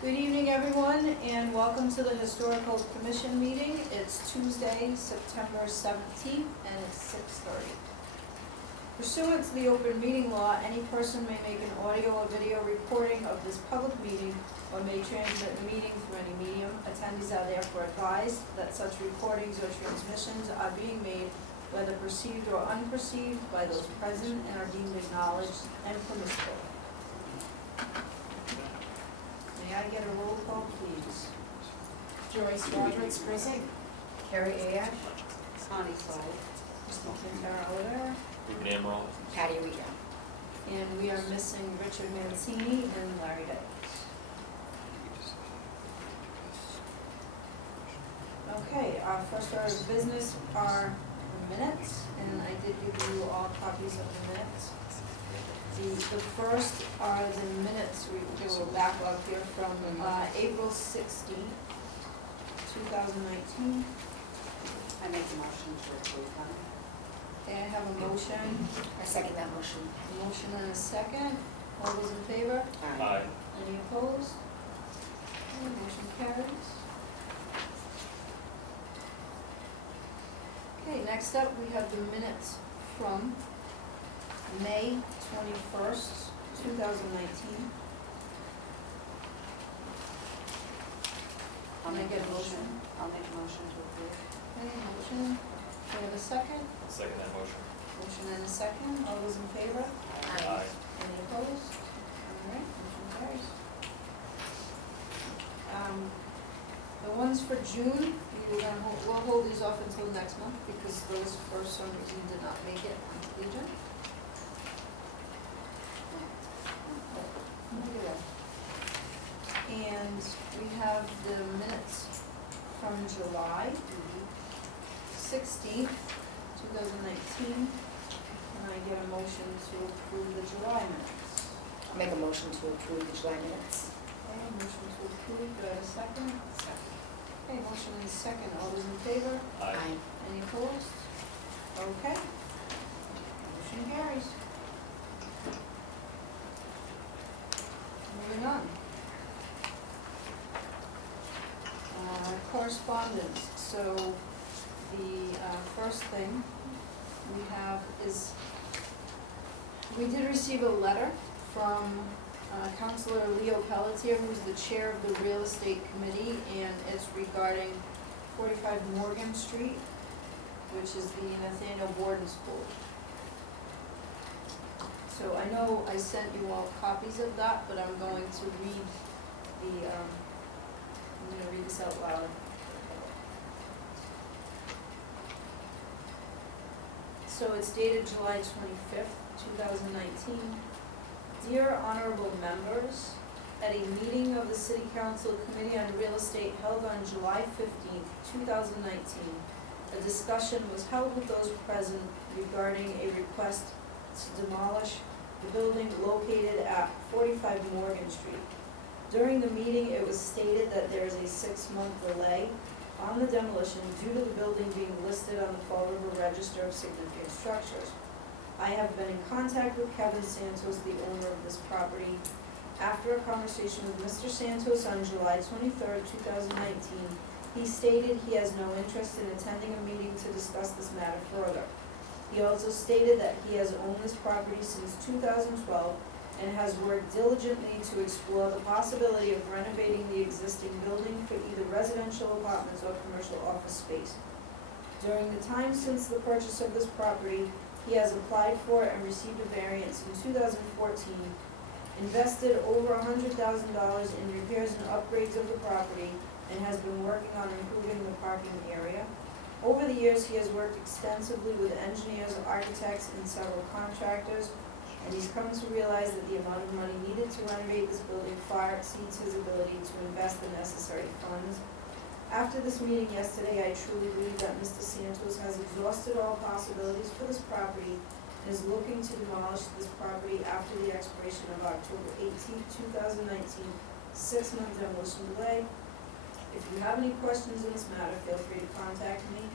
Good evening, everyone, and welcome to the Historical Commission meeting. It's Tuesday, September 17th, and it's 6:30. Pursuant to the open meeting law, any person may make an audio or video recording of this public meeting or may transmit the meeting through any medium. Attendees are therefore advised that such recordings or transmissions are being made, whether perceived or unperceived, by those present and are deemed acknowledged and permissible. May I get a roll call, please? Joyce Roberts, present. Carrie Ash. Connie Clyde. Mr. Kim, Ruben Emerald. Patty Rita. and we are missing Richard Mancini and Larry Day. Okay, our first order of business are the minutes, and I did give you all copies of the minutes. The first are the minutes, we do a backlog here from April 16th, 2019. I make a motion to approve them. Okay, I have a motion, I second that motion. a motion and a second. All those in favor? Aye. Any opposed? Okay, motion carries. Okay, next up, we have the minutes from May 21st, 2019. I'll Can I make get a a motion. motion? I'll make a motion to approve. Okay, motion, do I have a second? I'll second that motion. Motion and a second, all those in favor? Aye. Any opposed? All right, motion carries. The ones for June, we'll hold these off until next month because those for some reason did not make it onto the agenda. Look at that. And we have the minutes from July 16th, 2019. Can I get a motion to approve the July minutes? I'll make a motion to approve the July minutes. Okay, motion to approve, do I have a second? Second. Okay, motion and a second, all those in favor? Aye. Any opposed? Okay. Motion carries. Moving on. Correspondence, so the first thing we have is, we did receive a letter from Councilor Leo Pelletier, who's the chair of the Real Estate Committee, and it's regarding 45 Morgan Street, which is the Nathaniel Borden School. So I know I sent you all copies of that, but I'm going to read the, I'm gonna read this out loud. So it's dated July 25th, 2019. Dear honorable members, at a meeting of the City Council Committee on Real Estate held on July 15th, 2019, a discussion was held with those present regarding a request to demolish the building located at 45 Morgan Street. During the meeting, it was stated that there is a 6-month delay on the demolition due to the building being listed on the Fall River Register of Significant Structures. I have been in contact with Kevin Santos, the owner of this property. After a conversation with Mr. Santos on July 23rd, 2019, he stated he has no interest in attending a meeting to discuss this matter further. He also stated that he has owned this property since 2012 and has worked diligently to explore the possibility of renovating the existing building for either residential apartments or commercial office space. During the time since the purchase of this property, he has applied for and received a variance in 2014, invested over $100,000 in repairs and upgrades of the property, and has been working on improving the parking area. Over the years, he has worked extensively with engineers, architects, and several contractors, and he's come to realize that the amount of money needed to renovate this building far exceeds his ability to invest the necessary funds. After this meeting yesterday, I truly believe that Mr. Santos has exhausted all possibilities for this property and is looking to demolish this property after the expiration of October 18th, 2019, 6-month demolition delay. If you have any questions in this matter, feel free to contact me.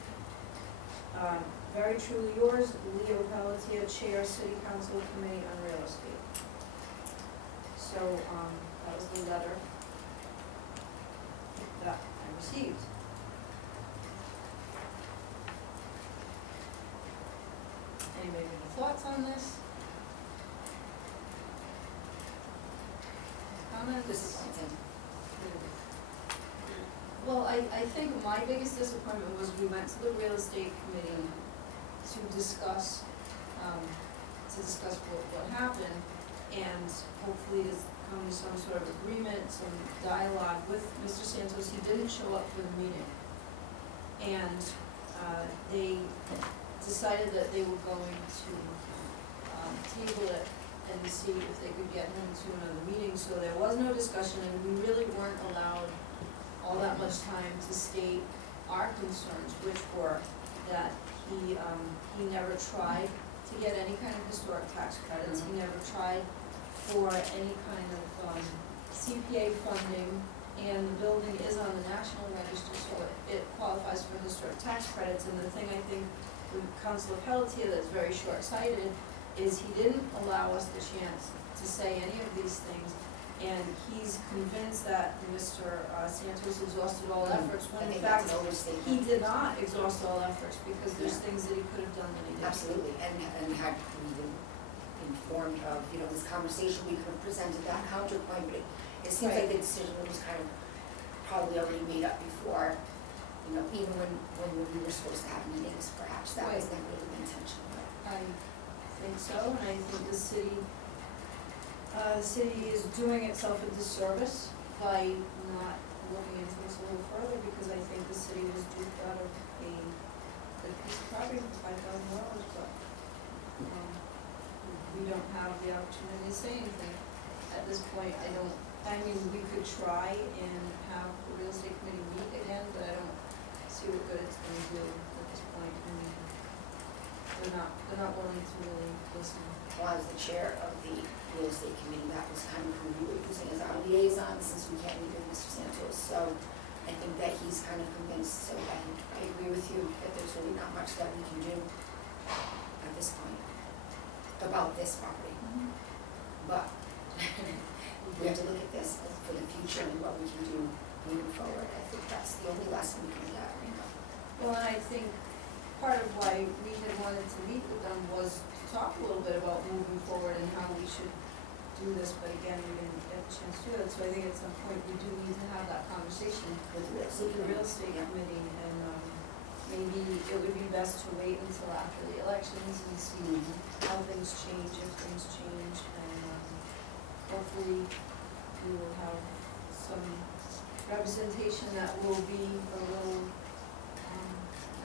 Very truly yours, Leo Pelletier, Chair, City Council Committee on Real Estate. So, that was the letter that I received. Anybody have any thoughts on this? Comments? Disappointing. Well, I think my biggest disappointment was we went to the real estate committee to discuss what happened, and hopefully to come to some sort of agreement, some dialogue with Mr. Santos. He didn't show up for the meeting. And they decided that they were going to table it and see if they could get him to another meeting. So there was no discussion, and we really weren't allowed all that much time to state our concerns, which were that he never tried to get any kind of historic tax credits. He never tried for any kind of CPA funding, and the building is on the National Register, so it qualifies for historic tax credits. And the thing I think the Council upheld here that's very short-sighted is he didn't allow us the chance to say any of these things, and he's convinced that Mr. Santos exhausted all efforts, when in fact, he did not exhaust all efforts, because there's things that he could have done that he didn't. Absolutely, and had we been informed of, this conversation, we could have presented that counterpoint, but it seems like the decision was kind of probably already made up before, even when we were supposed to have meetings, perhaps that was never really the intention. I think so, and I think the city is doing itself a disservice by not looking into this a little further, because I think the city was duped out of a piece of property for $5,000, but we don't have the opportunity to say anything at this point. We could try and have the real estate committee meet again, but I don't see what good it's gonna do at this point. They're not willing to really listen. Well, as the chair of the real estate committee, that was kind of who we were using as our liaison, since we can't meet with Mr. Santos. So I think that he's kind of convinced, so I agree with you that there's really not much that we can do at this point about this property. But we have to look at this for the future and what we can do moving forward. I think that's the only lesson we can get right now. Well, and I think part of why we had wanted to meet with them was to talk a little bit about moving forward and how we should do this, but again, we didn't get a chance to do that. So I think at some point we do need to have that conversation with the real estate committee, and maybe it would be best to wait until after the elections and see how things change, if things change, and hopefully we will have some representation that will be a little,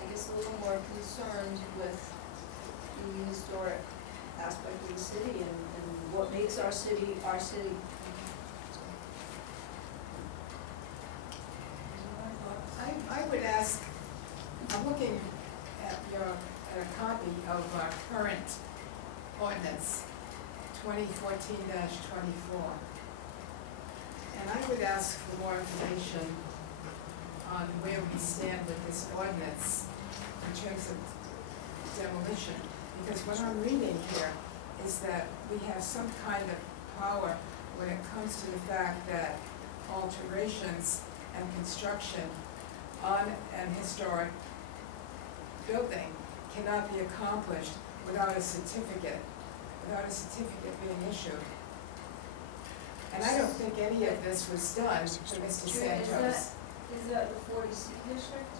a little more concerned with the historic aspect of the city and what makes our city our city. I would ask, I'm looking at a copy of our current ordinance, 2014-24. And I would ask for more information on where we stand with this ordinance in terms of demolition. Because what I'm reading here is that we have some kind of power when it comes to the fact that alterations and construction on an historic building cannot be accomplished without a certificate being issued. And I don't think any of this was done for Mr. Santos. Is that the 40C district,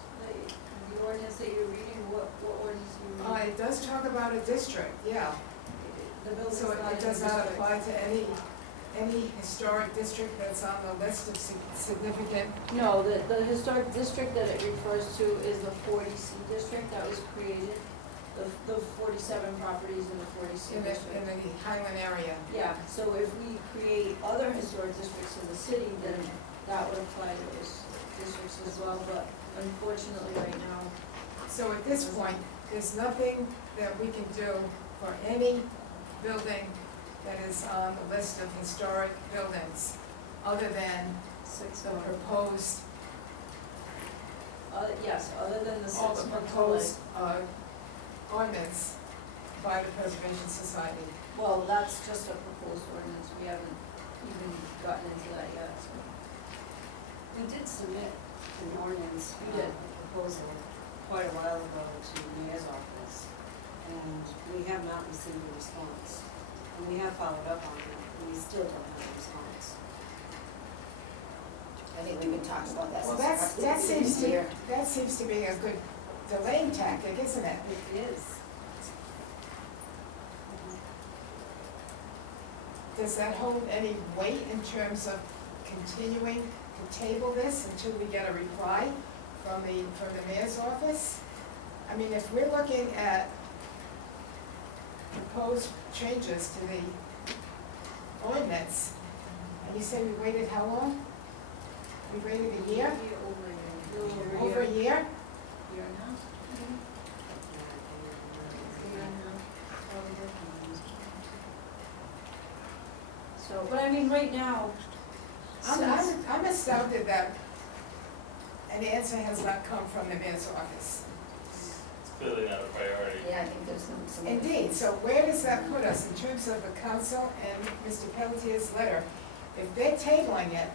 the ordinance that you're reading? What ordinance are you reading? It does talk about a district, yeah. The building's So not it in does the not district. apply to any historic district that's on the list of significant. No, the historic district that it refers to is the 40C district that was created, the 47 properties in the 40C In district. the Highland area. Yeah, so if we create other historic districts in the city, then that would apply to those districts as well, but unfortunately right now. So at this point, there's nothing that we can do for any building that is on the list of historic buildings, other than the proposed, Yes, other than the all the 6 month proposed ordinance by the Preservation Society. Well, that's just a proposed ordinance, we haven't even gotten into that yet, so. We did submit proposal quite a while ago to the mayor's office, and we have not received a response. And we have followed up on it, and we still don't have a response. I think we've been talking about that Well, since. that seems to be a good delaying tactic, isn't it? It is. Does that hold any weight in terms of continuing to table this until we get a reply from the mayor's office? I mean, if we're looking at proposed changes to the ordinance, and you say we waited how long? We waited a year? Over a year? Year and a half? So, but I mean, right now, I'm astounded that an answer has not come from the mayor's office. It's clearly not a priority. Yeah, I think there's some. Indeed, so where does that put us in terms of the council and Mr. Pelletier's letter? If they're tabling it,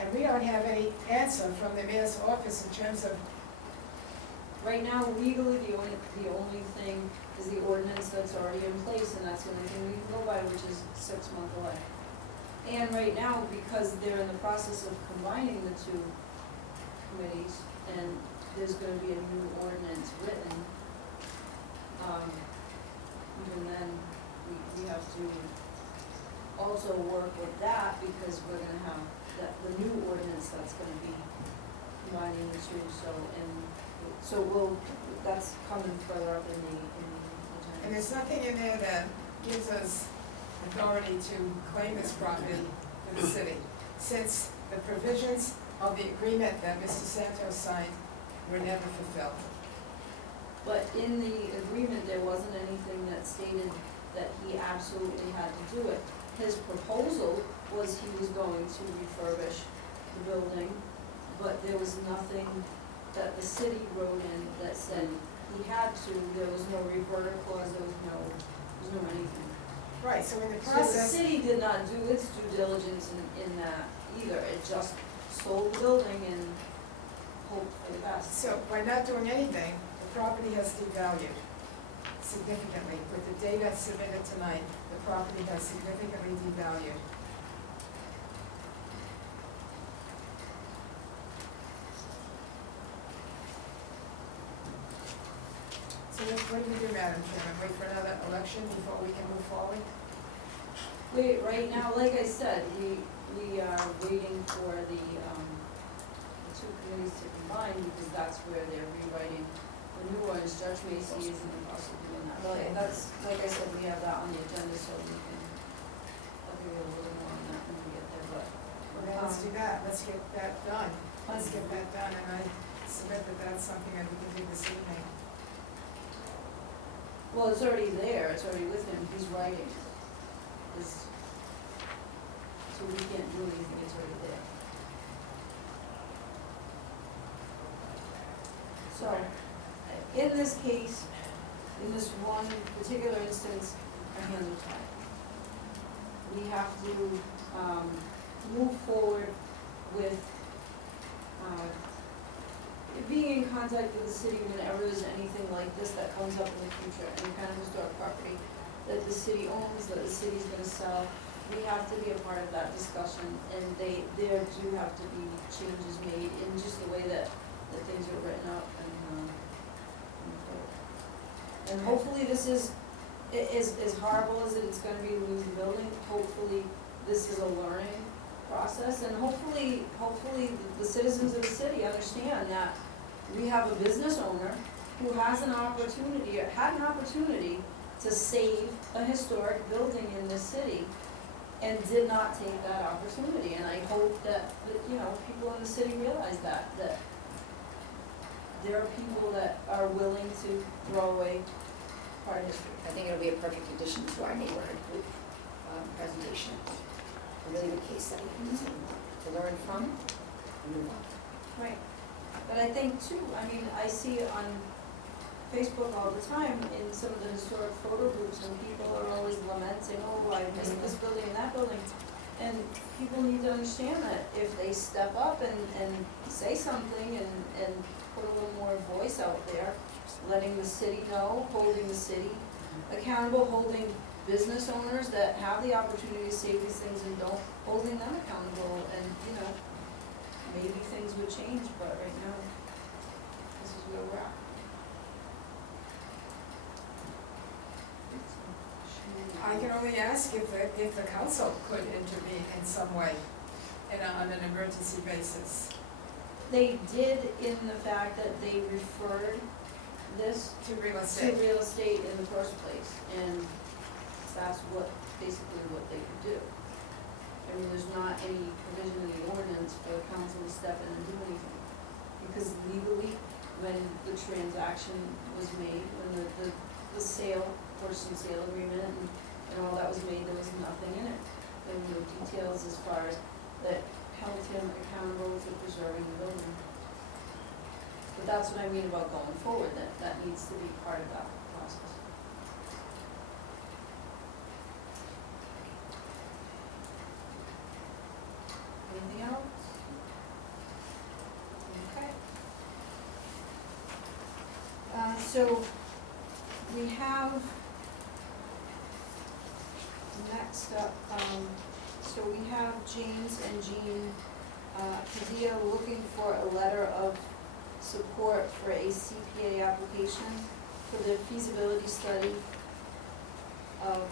and we don't have any answer from the mayor's office in terms of, right now legally, the only thing is the ordinance that's already in place, and that's the only thing we can go by, which is 6 months away. And right now, because they're in the process of combining the two committees, and there's gonna be a new ordinance written, even then, we have to also work with that, because we're gonna have the new ordinance that's gonna be combining the two, so that's coming further up in the agenda. and there's nothing in there that gives us authority to claim this property for the city, since the provisions of the agreement that Mr. Santos signed were never fulfilled. But in the agreement, there wasn't anything that stated that he absolutely had to do it. His proposal was he was going to refurbish the building, but there was nothing that the city wrote in that said he had to. There was no reverter clause, there was no anything. Right, so in the So the process, city did not do its due diligence in that either. It just sold the building and hoped for the best. so by not doing anything, the property has devalued significantly. With the data submitted tonight, the property has significantly devalued. So what do we do, Madam Chairman? Wait for another election before we can move forward? Right now, like I said, we are waiting for the two committees to combine, because that's where they're rewriting the new ordinance. Judge Macy is in the process of doing that. But that's, like I said, we have that on the agenda, so we can, I'll give you a little more on that when we get there, but. Okay, let's do that. Let's get that done. Let's get that done, and I submit that that's something that we can do this evening. Well, it's already there, it's already with him, he's writing it. So we can't do anything, it's already there. So, in this case, in this one particular instance, our hands are tied. We have to, move forward with, being in contact with the city whenever there's anything like this that comes up in the future, any kind of historic property that the city owns, that the city's gonna sell. We have to be a part of that discussion, and there do have to be changes made in just the way that things are written up and hopefully this is, as horrible as it's gonna be to lose the building, hopefully this is a learning process, and hopefully the citizens of the city understand that we have a business owner who has an opportunity, or had an opportunity to save a historic building in this city, and did not take that opportunity. And I hope that people in the city realize that there are people that are willing to throw away part of history. I think it'll be a perfect addition to our neighborhood group presentation. A really good case study to learn from and move on. Right. But I think too, I see it on Facebook all the time in some of the historic photo groups, and people are always lamenting, oh, I missed this building and that building. And people need to understand that if they step up and say something and put a little more voice out there, letting the city know, holding the city accountable, holding business owners that have the opportunity to save these things and don't, holding them accountable, and, you know, maybe things would change, but right now, this is where we're at. I can only ask if the council could intervene in some way, on an emergency basis. They did in the fact that they referred this To real to estate. real estate in the first place, and that's basically what they could do. I mean, there's not any provision in the ordinance for the council to step in and do anything. Because legally, when the transaction was made, when the sale, purchase and sale agreement and all that was made, there was nothing in it. There were no details as far as that held him accountable for preserving the building. But that's what I mean about going forward, that needs to be part of that process. Anything else? Okay. So we have, next up, so we have James and Jean Padilla looking for a letter of support for a CPA application for the feasibility study of,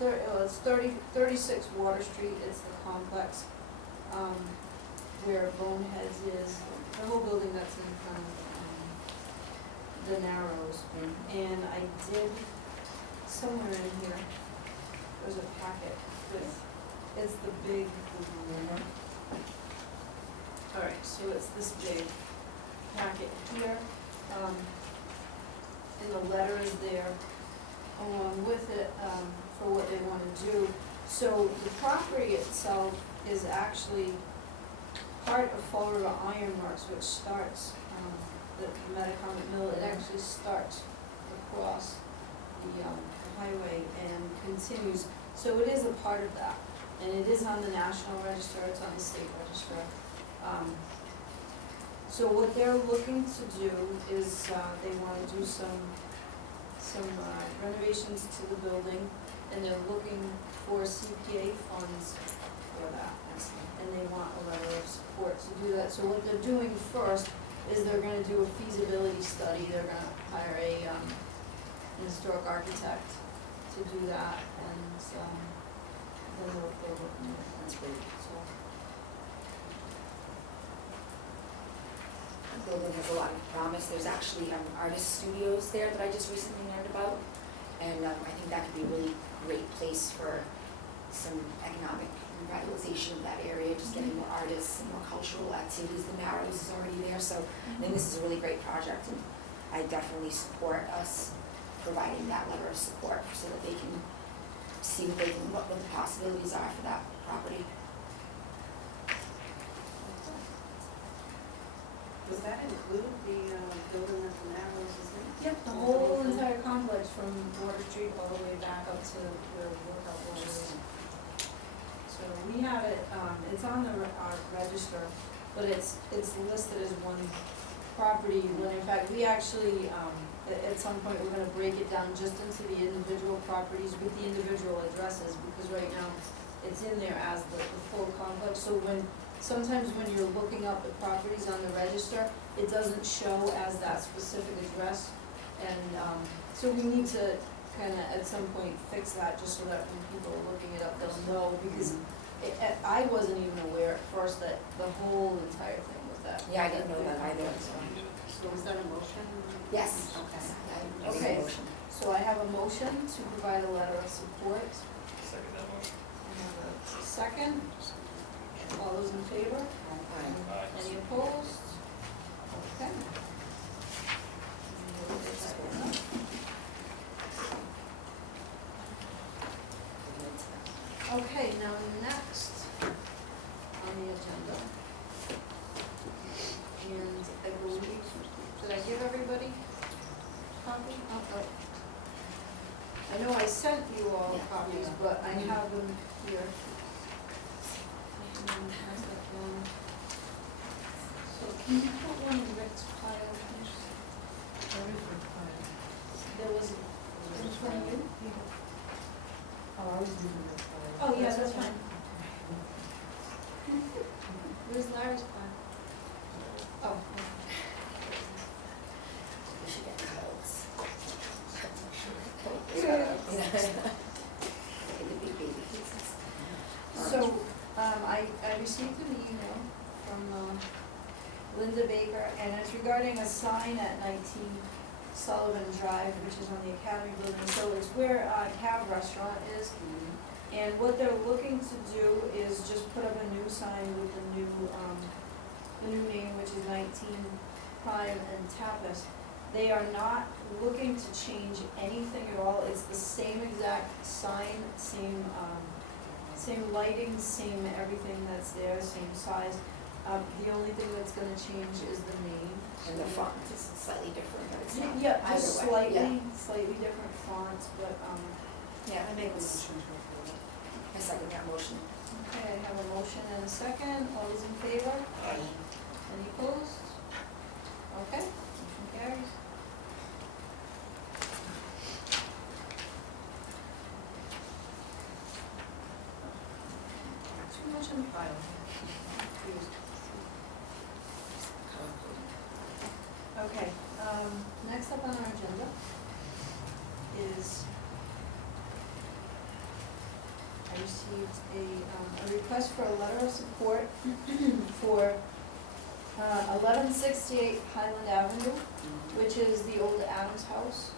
it's 36 Water Street, it's the complex, where Boneheads is, the whole building that's in front of, the Narrows. And I did, somewhere in here, there's a packet with, it's the big, alright, so it's this big packet here, and the letter is there along with it, for what they wanna do. So the property itself is actually part of Fall River Ironworks, which starts, the Metacomet Mill, it actually starts across the highway and continues. So it is a part of that, and it is on the National Register, it's on the State Register. So what they're looking to do is, they wanna do some renovations to the building, and they're looking for CPA funds for that. And they want a letter of support to do that. So what they're doing first is they're gonna do a feasibility study, they're gonna hire an historic architect to do that, and, then they're looking at that. That's great. So, The building has a lot of promise. There's actually artist studios there that I just recently learned about. And I think that could be a really great place for some economic revitalization of that area, just getting more artists and more cultural activities. The Narrows is already there, so I think this is a really great project, and I definitely support us providing that letter of support so that they can see what the possibilities are for that property. Does that include the building that the Narrows is in? yep, the whole entire complex from Water Street all the way back up to where the workout water is. So we have it, it's on our register, but it's listed as one property, when in fact, we actually, at some point, we're gonna break it down just into the individual properties with the individual addresses, because right now, it's in there as the full complex, so sometimes when you're looking up the properties on the register, it doesn't show as that specific address, and, so we need to kinda, at some point, fix that, just so that when people are looking it up, they'll know, because I wasn't even aware at first that the whole entire thing was that. Yeah, I didn't know that either. So is that a motion? Yes. Okay. Yeah, I make Okay. a motion. So I have a motion to provide a letter of support. Second that motion. I have a second. All those in favor? Aye. Any opposed? Okay. Okay, now next on the agenda. And I believe, did I give everybody a copy? Oh, no. I know I sent you all Yeah. copies, but I have them here. How's that going? So can you put one in Rick's pile, please? There was, which one you? Oh, I was using that file. Oh, yeah, that's fine. Where's Larry's pile? Oh, We should get cuddles. Yeah. Get the big baby pieces. so, I received an email from, Linda Baker, and it's regarding a sign at 19 Sullivan Drive, which is on the Academy Building, so it's where, Cab Restaurant is. And what they're looking to do is just put up a new sign with the new name, which is 19 Prime and Tapas. They are not looking to change anything at all, it's the same exact sign, same lighting, same everything that's there, same size. The only thing that's gonna change is the name. And the font is slightly different, but it's not Yeah, either just way, yeah. slightly different fonts, but, Yeah, I make a motion to approve it. I second that motion. okay, I have a motion and a second, all those in favor? Aye. Any opposed? Okay, motion carries. Too much in the pile. Okay, next up on our agenda is I received a request for a letter of support for 1168 Highland Avenue, which is the old Adams House,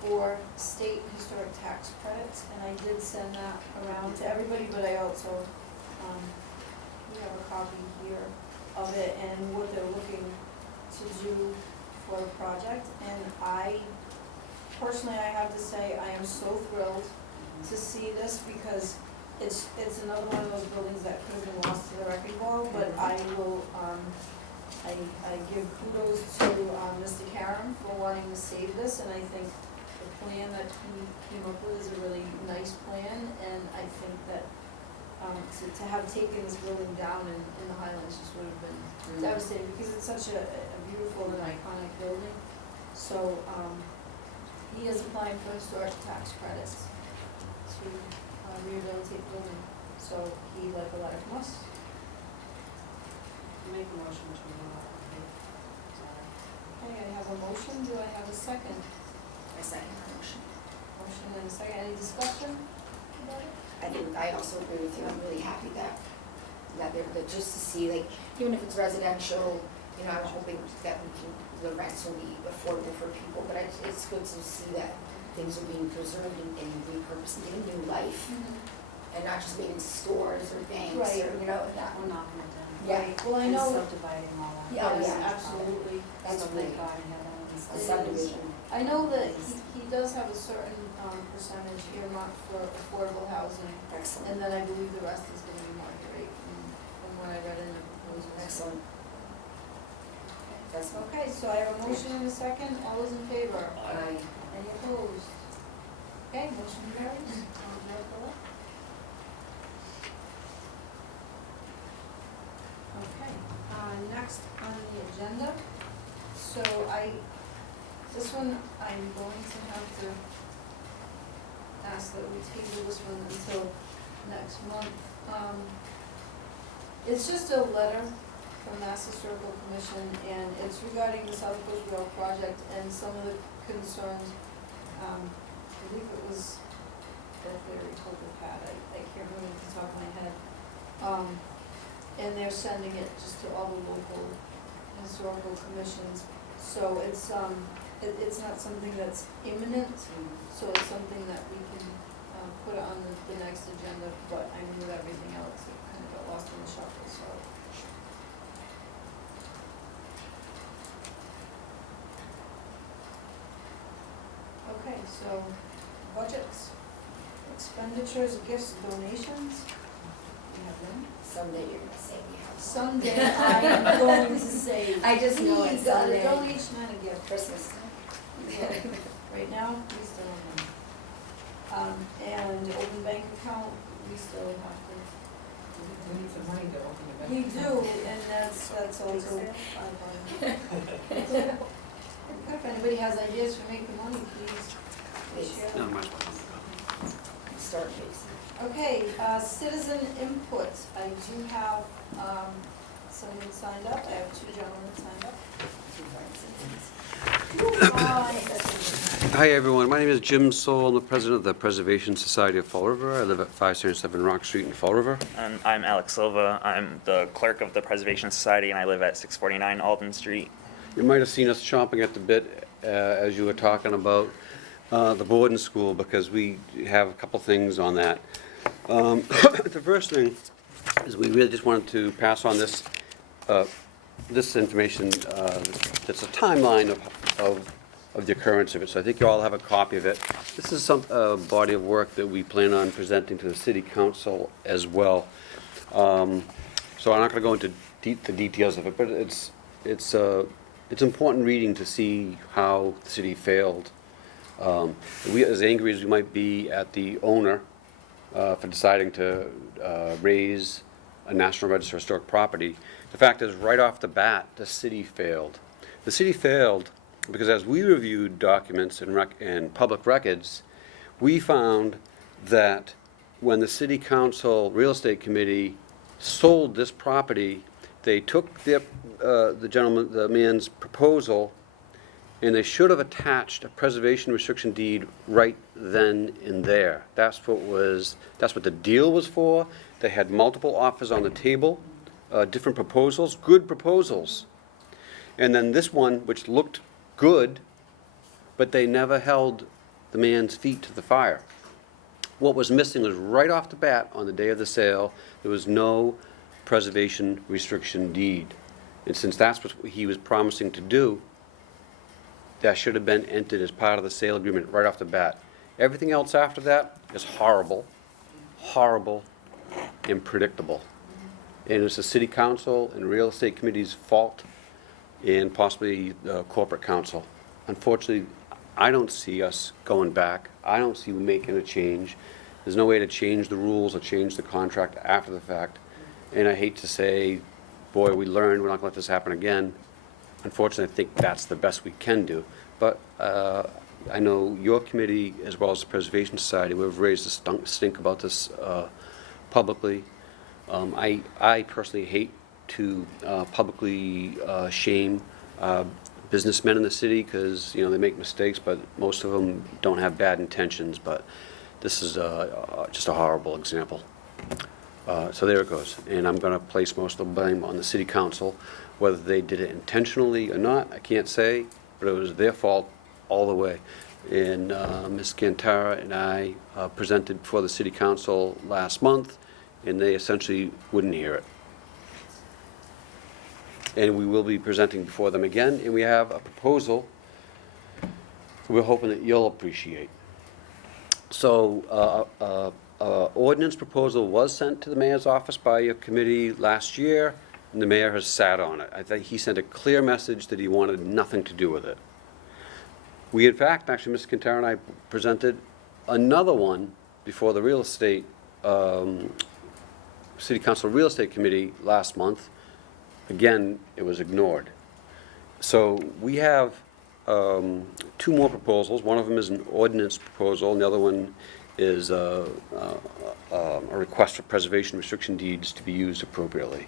for state historic tax credits, and I did send that around to everybody, but I also, we have a copy here of it and what they're looking to do for a project, and personally, I have to say, I am so thrilled to see this, because it's another one of those buildings that could have been lost to the wrecking ball, but I will, I give kudos to, Mr. Karam for wanting to save this, and I think the plan that he came up with is a really nice plan, and I think that, to have taken this building down in the Highlands just would have been devastating, because it's such a beautiful and iconic building. So, he is applying for historic tax credits to rehabilitate the building, so he'd like a letter from us. Make a motion to approve. Sorry. Okay, I have a motion, do I have a second? I second that motion. Motion and a second, any discussion about it? I also agree with you, I'm really happy that they're just to see, like, even if it's residential, you know, I'm hoping that the rents will be affordable for people, but it's good to see that things are being preserved and repurposed, and given new life, and not just made into stores or banks, Right. or, you know, and that We're one. knocking it down. Yeah. Well, I And know, subdividing all that. Yeah, yes, yeah. absolutely. That's So really thank God I had that on a this. subdivision. I know that he does have a certain, percentage earmarked for affordable housing, Excellent, and then I believe the rest is gonna be market rate from what I read in the proposals. excellent. That's Okay, so I have a motion and a second, all those in favor? Aye. Any opposed? Okay, motion carries. Okay, next on the agenda, so this one, I'm going to have to ask that we table this one until next month. It's just a letter from Mass Historical Commission, and it's regarding the South Coast Rail project and some of the concerns. I believe it was that they told the pad, I can't remember off the top of my head. And they're sending it just to all the local historical commissions. So it's not something that's imminent, so it's something that we can, put on the next agenda, but I knew everything else, it kind of got lost in the shuffle, so. Okay, so budgets, expenditures, gifts, donations, we have none. Someday you're gonna say we have. Someday I am going to say, I just know please, it's got a someday. donation and a gift. Christmas. Right now, we still don't know. And open bank account, we still have to We need some money to open the bank. We do, and that's also, if anybody has ideas for making money, please share No, them. much. Start phase. Okay, citizen input. I do have, someone signed up. I have two gentlemen signed up. Hi, everyone. My name is Jim Soul. I'm the president of the Preservation Society of Fall River. I live at 577 Rock Street in Fall River. And I'm Alex Silva. I'm the clerk of the Preservation Society, and I live at 649 Alden Street. You might have seen us chomping at the bit as you were talking about the boarding school, because we have a couple things on that. The first thing is we really just wanted to pass on this information that's a timeline of the occurrence of it. So I think you all have a copy of it. This is some body of work that we plan on presenting to the city council as well. So I'm not going to go into the details of it, but it's important reading to see how the city failed. We, as angry as we might be at the owner for deciding to raise a National Register of Historic Property, the fact is, right off the bat, the city failed. The city failed because as we reviewed documents and public records, we found that when the City Council Real Estate Committee sold this property, they took the man's proposal, and they should have attached a preservation restriction deed right then and there. That's what the deal was for. They had multiple offers on the table, different proposals, good proposals. And then this one, which looked good, but they never held the man's feet to the fire. What was missing was right off the bat, on the day of the sale, there was no preservation restriction deed. And since that's what he was promising to do, that should have been entered as part of the sale agreement right off the bat. Everything else after that is horrible, horrible, and predictable. And it's the city council and real estate committee's fault, and possibly the corporate council. Unfortunately, I don't see us going back. I don't see making a change. There's no way to change the rules or change the contract after the fact. And I hate to say, boy, we learned, we're not going to let this happen again. Unfortunately, I think that's the best we can do. But I know your committee, as well as the Preservation Society, we've raised a stink about this publicly. I personally hate to publicly shame businessmen in the city, because they make mistakes, but most of them don't have bad intentions. But this is just a horrible example. So there it goes. And I'm going to place most of the blame on the city council. Whether they did it intentionally or not, I can't say, but it was their fault all the way. And Ms. Cantara and I presented before the city council last month, and they essentially wouldn't hear it. And we will be presenting before them again, and we have a proposal we're hoping that you'll appreciate. So ordinance proposal was sent to the mayor's office by your committee last year, and the mayor has sat on it. I think he sent a clear message that he wanted nothing to do with it. We, in fact, actually, Mr. Quintero and I presented another one before the real estate, City Council Real Estate Committee last month. Again, it was ignored. So we have two more proposals. One of them is an ordinance proposal, and the other one is a request for preservation restriction deeds to be used appropriately.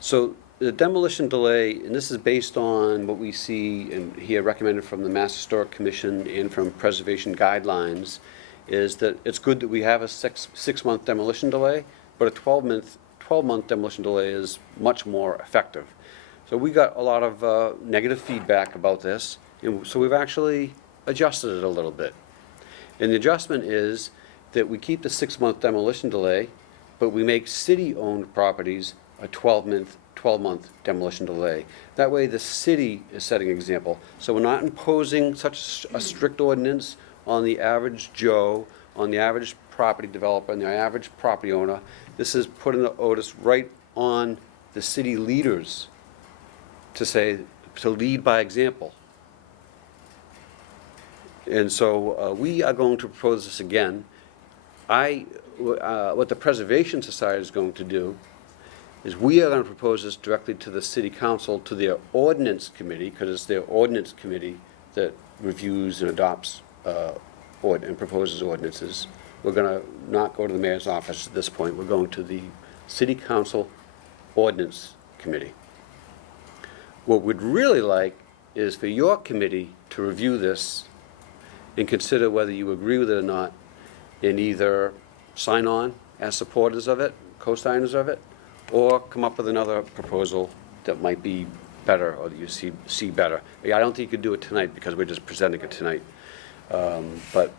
So the demolition delay, and this is based on what we see and hear recommended from the Mass Historic Commission and from preservation guidelines, is that it's good that we have a six-month demolition delay, but a 12-month demolition delay is much more effective. So we got a lot of negative feedback about this, and so we've actually adjusted it a little bit. And the adjustment is that we keep the 6-month demolition delay, but we make city-owned properties a 12-month demolition delay. That way the city is setting an example. So we're not imposing such a strict ordinance on the average Joe, on the average property developer, and the average property owner. This is putting the onus right on the city leaders to lead by example. And so we are going to propose this again. what the Preservation Society is going to do is we are going to propose this directly to the city council, to their ordinance committee, because it's their ordinance committee that reviews and adopts and proposes ordinances. We're going to not go to the mayor's office at this point. We're going to the city council ordinance committee. What we'd really like is for your committee to review this and consider whether you agree with it or not, and either sign on as supporters of it, co-signers of it, or come up with another proposal that might be better, or that you see better. I don't think you could do it tonight because we're just presenting it tonight. But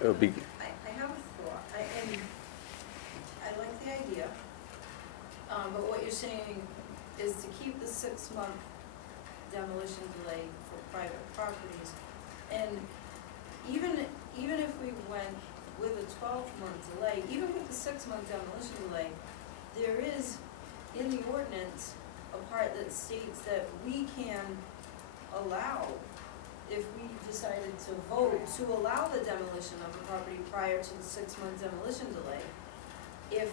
it'll be, I have a thought, and I like the idea, but what you're saying is to keep the 6-month demolition delay for private properties, and even if we went with a 12-month delay, even with the 6-month demolition delay, there is in the ordinance a part that states that we can allow, if we decided to vote to allow the demolition of a property prior to the 6-month demolition delay, if,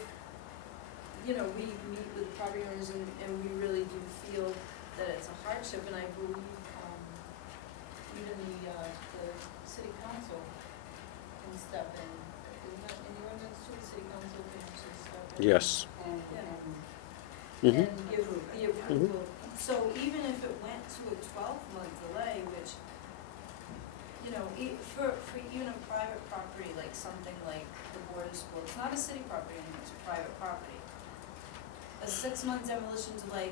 you know, we meet with property owners and we really do feel that it's a hardship, and I believe, even the city council can step in. Isn't that in the ordinance too, the city council can actually step in? yes. And give the approval. So even if it went to a 12-month delay, which, you know, for even a private property, like something like the boarding school, it's not a city property anymore, it's a private property. A 6-month demolition delay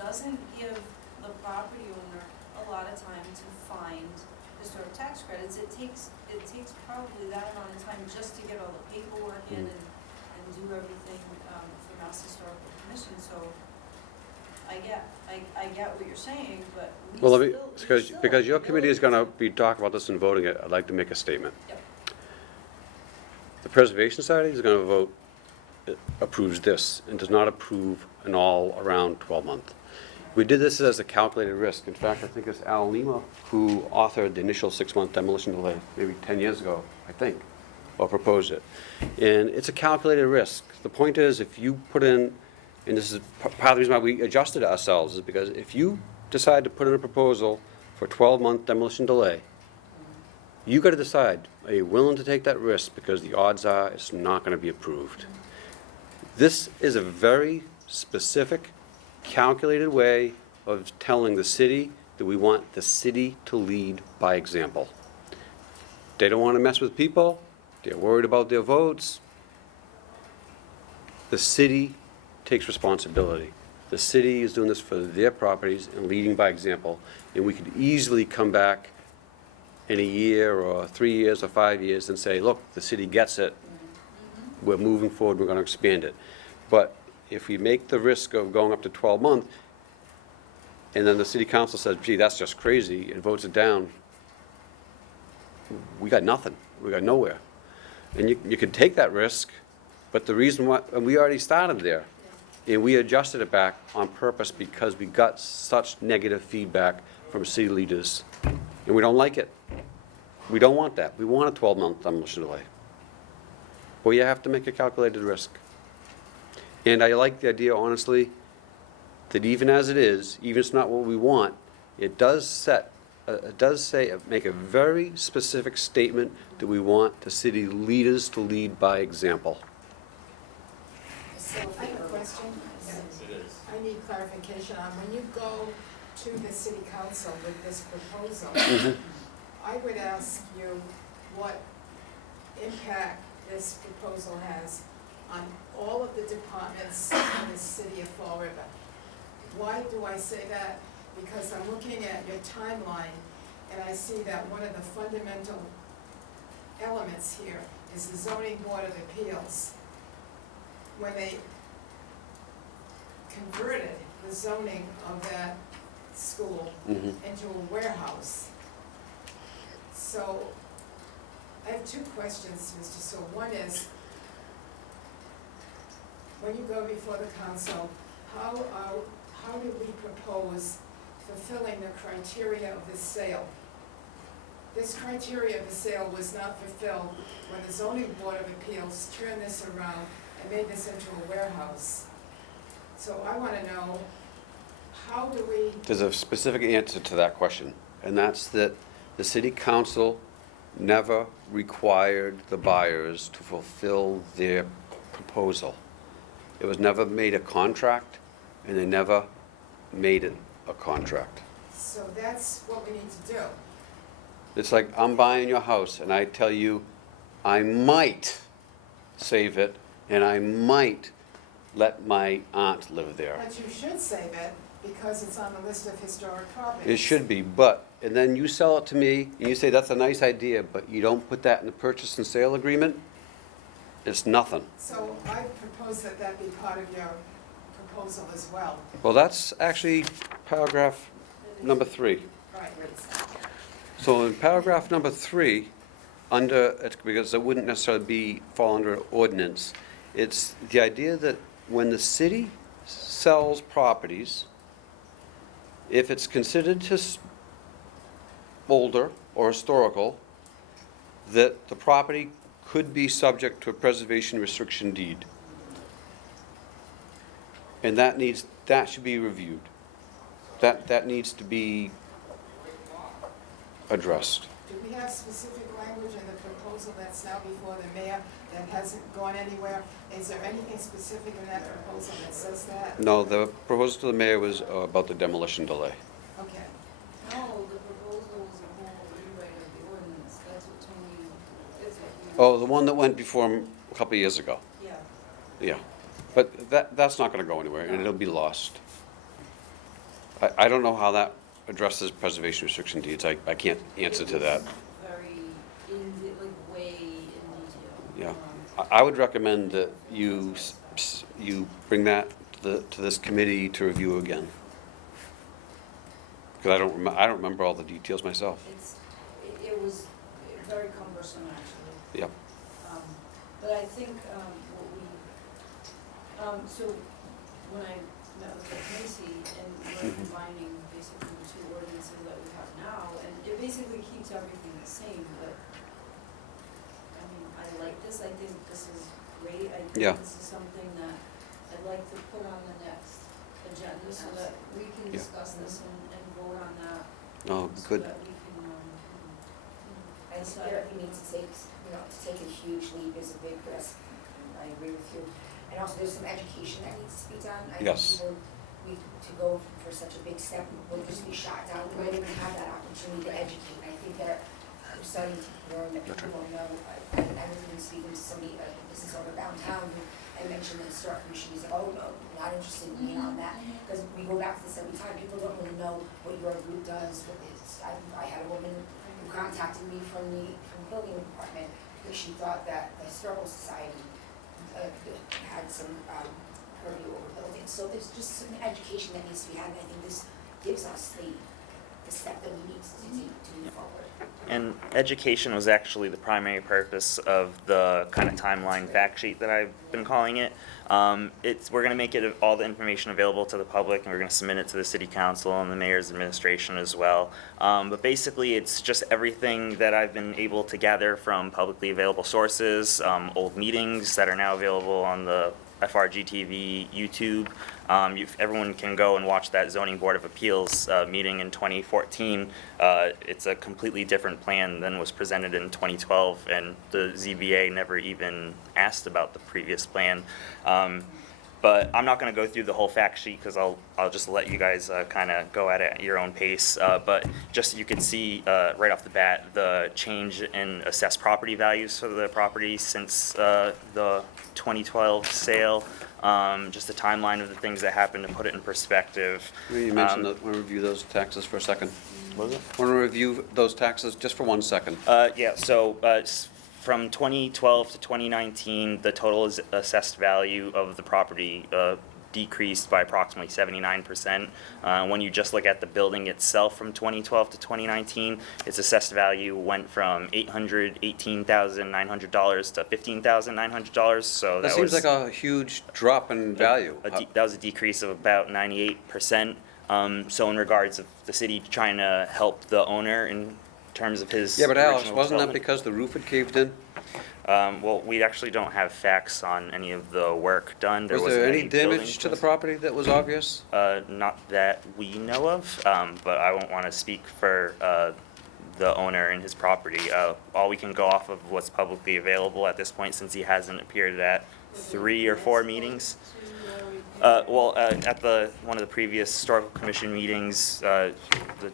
doesn't give the property owner a lot of time to find historic tax credits. It takes probably that amount of time just to get all the paperwork in and do everything for Mass Historical Commission. So I get what you're saying, but we Well, let me, still because your have the committee is going to ability be talking about this and voting it, I'd like to make a statement. Yep. The Preservation Society is going to vote, approves this, and does not approve an all-around 12-month. We did this as a calculated risk. In fact, I think it's Al Lima who authored the initial 6-month demolition delay, maybe 10 years ago, I think, or proposed it. And it's a calculated risk. The point is, if you put in, and this is part of the reason why we adjusted ourselves, is because if you decide to put in a proposal for 12-month demolition delay, you got to decide, are you willing to take that risk, because the odds are it's not going to be approved. This is a very specific, calculated way of telling the city that we want the city to lead by example. They don't want to mess with people. They're worried about their votes. The city takes responsibility. The city is doing this for their properties and leading by example. And we could easily come back in a year or 3 years or 5 years and say, look, the city gets it. We're moving forward, we're going to expand it. But if we make the risk of going up to 12 months, and then the city council says, gee, that's just crazy, and votes it down, we got nothing. We got nowhere. And you could take that risk, but the reason why, and we already started there, and we adjusted it back on purpose because we got such negative feedback from city leaders, and we don't like it. We don't want that. We want a 12-month demolition delay. Well, you have to make a calculated risk. And I like the idea, honestly, that even as it is, even if it's not what we want, it does make a very specific statement that we want the city leaders to lead by example. So I have a question. It is. I need clarification on, when you go to the city council with this proposal, I would ask you what impact this proposal has on all of the departments in the city of Fall River. Why do I say that? Because I'm looking at your timeline, and I see that one of the fundamental elements here is the zoning board of appeals. When they converted the zoning of that school into a warehouse. So I have two questions, Mr. So one is, when you go before the council, how do we propose fulfilling the criteria of this sale? this criteria of the sale was not fulfilled when the zoning board of appeals turned this around and made this into a warehouse. So I wanna know, how do we, There's a specific answer to that question, and that's that the city council never required the buyers to fulfill their proposal. It was never made a contract, and they never made it a contract. so that's what we need to do. It's like, I'm buying your house, and I tell you, I might save it, and I might let my aunt live there. But you should save it, because it's on the list of historic properties. It should be, but, and then you sell it to me, and you say, that's a nice idea, but you don't put that in the purchase and sale agreement, it's nothing. So I propose that that be part of your proposal as well. Well, that's actually paragraph number 3. Right. So in paragraph number 3, under, it's because it wouldn't necessarily fall under ordinance, it's the idea that when the city sells properties, if it's considered older or historical, that the property could be subject to a preservation restriction deed. And that should be reviewed. That needs to be addressed. Do we have specific language in the proposal that's now before the mayor that hasn't gone anywhere? Is there anything specific in that proposal that says that? No, the proposal to the mayor was about the demolition delay. Okay. No, the proposal was a whole rewrite of the ordinance, that's what Tony, it's like. Oh, the one that went before him a couple of years ago. Yeah. Yeah. But that's not going to go anywhere, and it'll be lost. I don't know how that addresses preservation restriction deeds. I can't answer to that. Very way in detail. Yeah. I would recommend that you bring that to this committee to review again. Because I don't remember all the details myself. It was very cumbersome, actually. Yep. But I think what we, so when I met with Macy and we're combining basically the two ordinances that we have now, and it basically keeps everything the same, but I mean, I like this, I think this is great, I Yeah. think this is something that I'd like to put on the next agenda so that we can Yeah. discuss this and vote on that. Oh, So good. that we can, I think therapy needs to take, to take a huge leap is a big risk, and I agree with you. And also, there's some education that needs to be done. I think Yes. to go for such a big step, we'll just be shot down, we won't even have that opportunity to educate. I think that we're starting to learn that people don't know. I was even speaking to somebody, a business owner downtown, who I mentioned the historic commission, he's like, oh, no, not interested in being on that. Because we go back to this every time, people don't really know what your group does, what it's, I had a woman who contacted me from the building department, because she thought that the historical society had some purview over buildings. So there's just some education that needs to be had, and I think this gives us the step that we need to move forward. And education was actually the primary purpose of the kind of timeline fact sheet that I've been calling it. We're going to make it all the information available to the public, and we're going to submit it to the city council and the mayor's administration as well. But basically, it's just everything that I've been able to gather from publicly available sources, old meetings that are now available on the FRGTV YouTube. Everyone can go and watch that Zoning Board of Appeals meeting in 2014. It's a completely different plan than was presented in 2012, and the ZBA never even asked about the previous plan. But I'm not going to go through the whole fact sheet because I'll just let you guys kind of go at it at your own pace. But just you can see right off the bat the change in assessed property values for the property since the 2012 sale. Just the timeline of the things that happened to put it in perspective. You mentioned that, want to review those taxes for a second? What was it? Want to review those taxes just for 1 second? Yeah, so from 2012 to 2019, the total assessed value of the property decreased by approximately 79%. When you just look at the building itself from 2012 to 2019, its assessed value went from $818,900 to $15,900. So That seems like a huge drop in value. that was a decrease of about 98%. So in regards of the city trying to help the owner and terms of his Yeah, but Alice, original wasn't that development. because the roof had caved in? Well, we actually don't have facts on any of the work done. Was wasn't there any building damage to the permits. property that was obvious? Not that we know of, but I won't want to speak for the owner and his property. All we can go off of what's publicly available at this point, since he hasn't appeared at 3 or 4 meetings. Well, at one of the previous historical commission meetings, the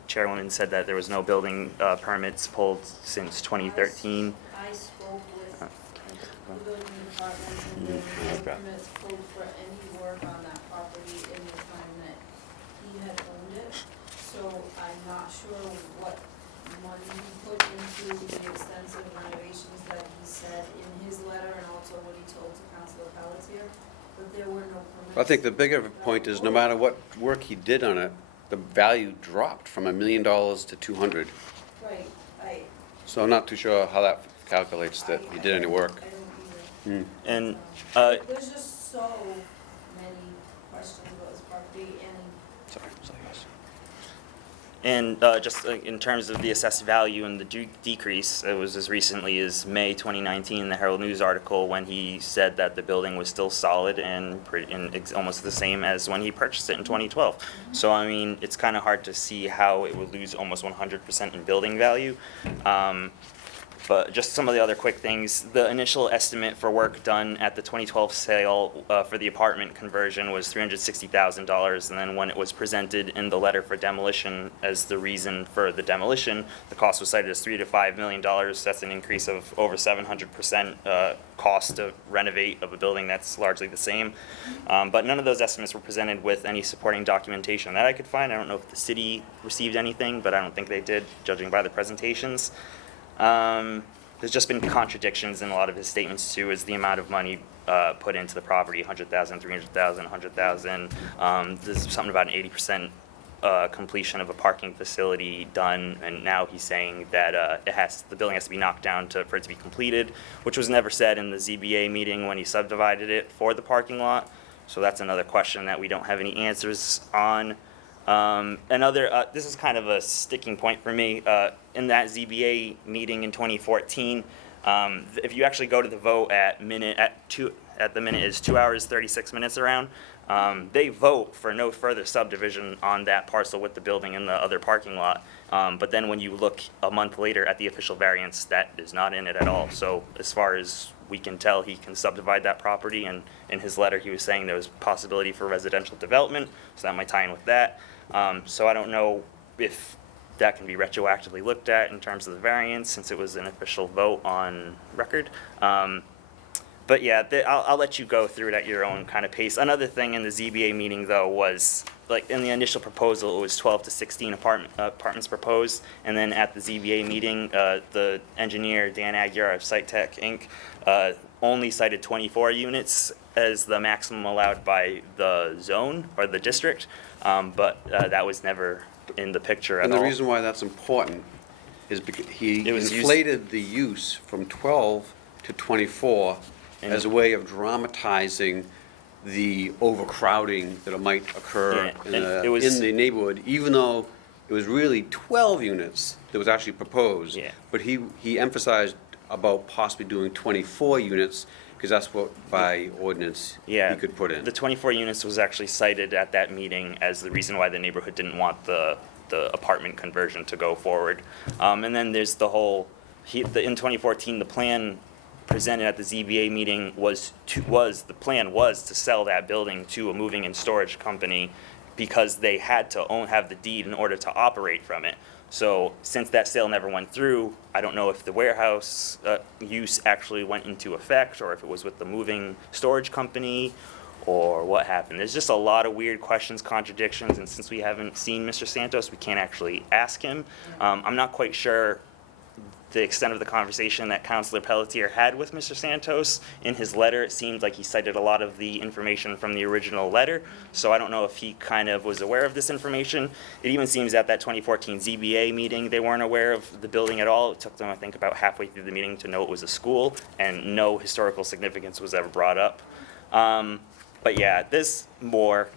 chairwoman said that there was no building permits pulled since 2013. I spoke with the building department and there were no Okay. permits pulled for any work on that property in the time that he had owned it. So I'm not sure what money he put into the extensive renovations that he said in his letter and also what he told to Councilor Pelletier, but there were no permits. I think the bigger point is no matter what work he did on it, the value dropped from $1 million to 200. Right, So I'm not too sure how that calculates that he did any work. I don't either. And There's just so many questions about this property and Sorry, yes. And just in terms of the assessed value and the decrease, it was as recently as May 2019 in the Herald News article when he said that the building was still solid and almost the same as when he purchased it in 2012. So I mean, it's kind of hard to see how it would lose almost 100% in building value. But just some of the other quick things, the initial estimate for work done at the 2012 sale for the apartment conversion was $360,000, and then when it was presented in the letter for demolition as the reason for the demolition, the cost was cited as $3 to $5 million. That's an increase of over 700% cost to renovate of a building that's largely the same. But none of those estimates were presented with any supporting documentation that I could find. I don't know if the city received anything, but I don't think they did, judging by the presentations. There's just been contradictions in a lot of his statements too, as the amount of money put into the property, 100,000, 300,000, 100,000. There's something about an 80% completion of a parking facility done, and now he's saying that the building has to be knocked down for it to be completed, which was never said in the ZBA meeting when he subdivided it for the parking lot. So that's another question that we don't have any answers on. This is kind of a sticking point for me. In that ZBA meeting in 2014, if you actually go to the vote at the minute is 2 hours 36 minutes around, they vote for no further subdivision on that parcel with the building and the other parking lot. But then when you look a month later at the official variance, that is not in it at all. So as far as we can tell, he can subdivide that property, and in his letter he was saying there was possibility for residential development, so that might tie in with that. So I don't know if that can be retroactively looked at in terms of the variance, since it was an official vote on record. But yeah, I'll let you go through it at your own kind of pace. Another thing in the ZBA meeting, though, was, like, in the initial proposal, it was 12 to 16 apartments proposed, and then at the ZBA meeting, the engineer, Dan Aguirre of Site Tech, Inc., only cited 24 units as the maximum allowed by the zone, or the district, but that was never in the picture at all. And the reason why that's important is because he It was inflated the use from 12 to 24 as a way of dramatizing the overcrowding that might occur Yeah, and it was- in the neighborhood, even though it was really 12 units that was actually proposed. Yeah. But he emphasized about possibly doing 24 units, because that's what by ordinance he Yeah, could put in. the 24 units was actually cited at that meeting as the reason why the neighborhood didn't want the apartment conversion to go forward. And then there's the whole, in 2014, the plan presented at the ZBA meeting the plan was to sell that building to a moving and storage company because they had to have the deed in order to operate from it. So since that sale never went through, I don't know if the warehouse use actually went into effect, or if it was with the moving storage company, or what happened. There's just a lot of weird questions, contradictions, and since we haven't seen Mr. Santos, we can't actually ask him. I'm not quite sure the extent of the conversation that Councilor Pelletier had with Mr. Santos. In his letter, it seemed like he cited a lot of the information from the original letter, so I don't know if he kind of was aware of this information. It even seems at that 2014 ZBA meeting, they weren't aware of the building at all. It took them, I think, about halfway through the meeting to know it was a school, and no historical significance was ever brought up. But yeah, there's more,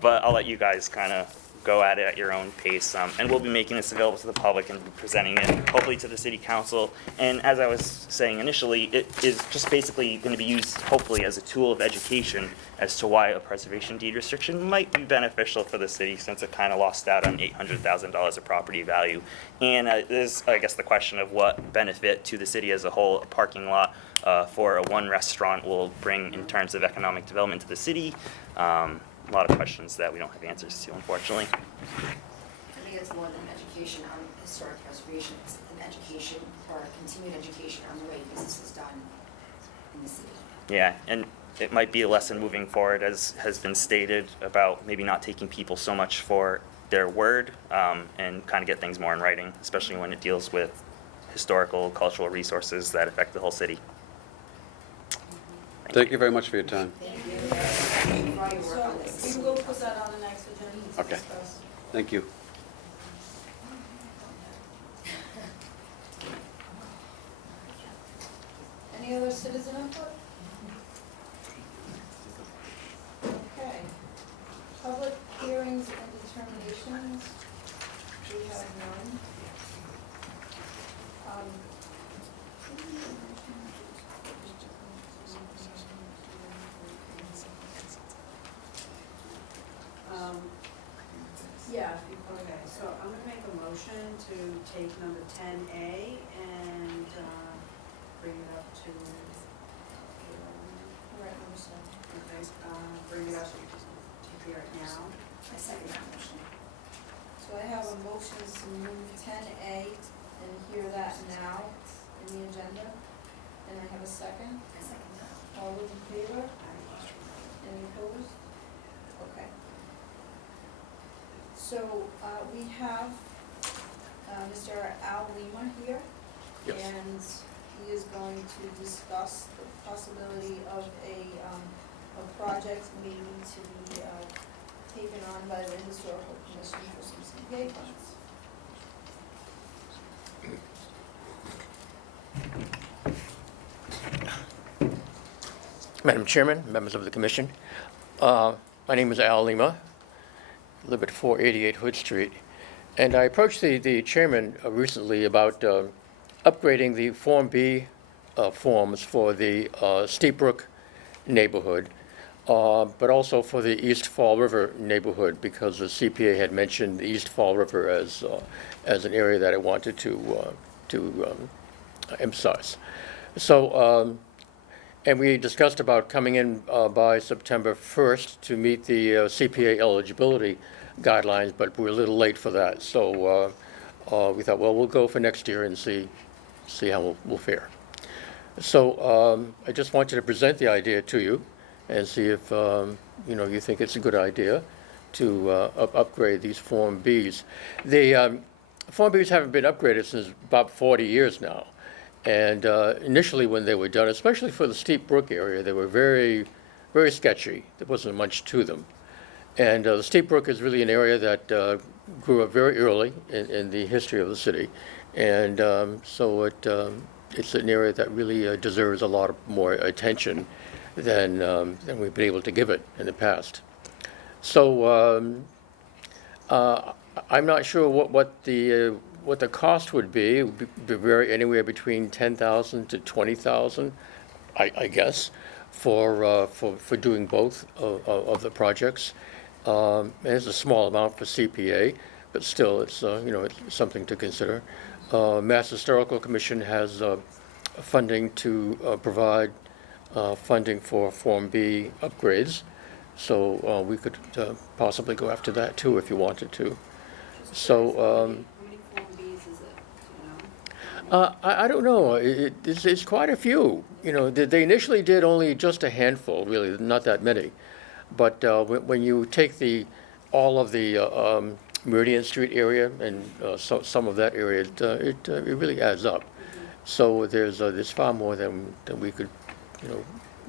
but I'll let you guys kind of go at it at your own pace. And we'll be making this available to the public and presenting it hopefully to the city council. And as I was saying initially, it is just basically going to be used hopefully as a tool of education as to why a preservation deed restriction might be beneficial for the city, since it kind of lost out on $800,000 of property value. And there's, I guess, the question of what benefit to the city as a whole a parking lot for a one restaurant will bring in terms of economic development to the city. A lot of questions that we don't have answers to, unfortunately. I think it's more than education on historic preservation, it's an education or a continued education on the way business is done in the city. Yeah, and it might be a lesson moving forward, as has been stated, about maybe not taking people so much for their word, and kind of get things more in writing, especially when it deals with historical, cultural resources that affect the whole city. Thank you very much for your time. Thank you for all your work So on this. we will put that on the next agenda to Okay. discuss. Thank you. Any other citizen input? Okay. Public hearings and determinations, we have none. Yeah, if you go Okay, ahead. so I'm gonna make a motion to take number 10A and bring it up to, We're at number 7. okay, bring it up to here now. I second that motion. So I have a motion to move 10A and hear that now in the agenda. And I have a second. I second that. All those in favor? Any opposed? Okay. So we have Mr. Al Lima here. Yes. And he is going to discuss the possibility of a project maybe to be taken on by the Historical Commission for some CPA funds. Madam Chairman, members of the Commission, my name is Al Lima, live at 488 Hood Street, and I approached the chairman recently about upgrading the Form B forms for the Steep Brook neighborhood, but also for the East Fall River neighborhood, because the CPA had mentioned the East Fall River as an area that I wanted to emphasize. So, and we discussed about coming in by September 1st to meet the CPA eligibility guidelines, but we're a little late for that. So we thought, well, we'll go for next year and see how we'll fare. So I just wanted to present the idea to you and see if you think it's a good idea to upgrade these Form Bs. The Form Bs haven't been upgraded since about 40 years now. And initially when they were done, especially for the Steep Brook area, they were very, very sketchy. There wasn't much to them. And the Steep Brook is really an area that grew up very early in the history of the city. And so it's an area that really deserves a lot more attention than we've been able to give it in the past. So I'm not sure what the cost would be. It would be vary anywhere between $10,000 to $20,000, I guess, for doing both of the projects. And it's a small amount for CPA, but still, it's it's something to consider. Mass Historical Commission has funding to provide funding for Form B upgrades, so we could possibly go after that too if you wanted to. So. How many Form Bs is it, do you know? I don't know. It's quite a few. They initially did only just a handful, really, not that many. But when you take all of the Meridian Street area and some of that area, it really adds up. So there's far more than we could,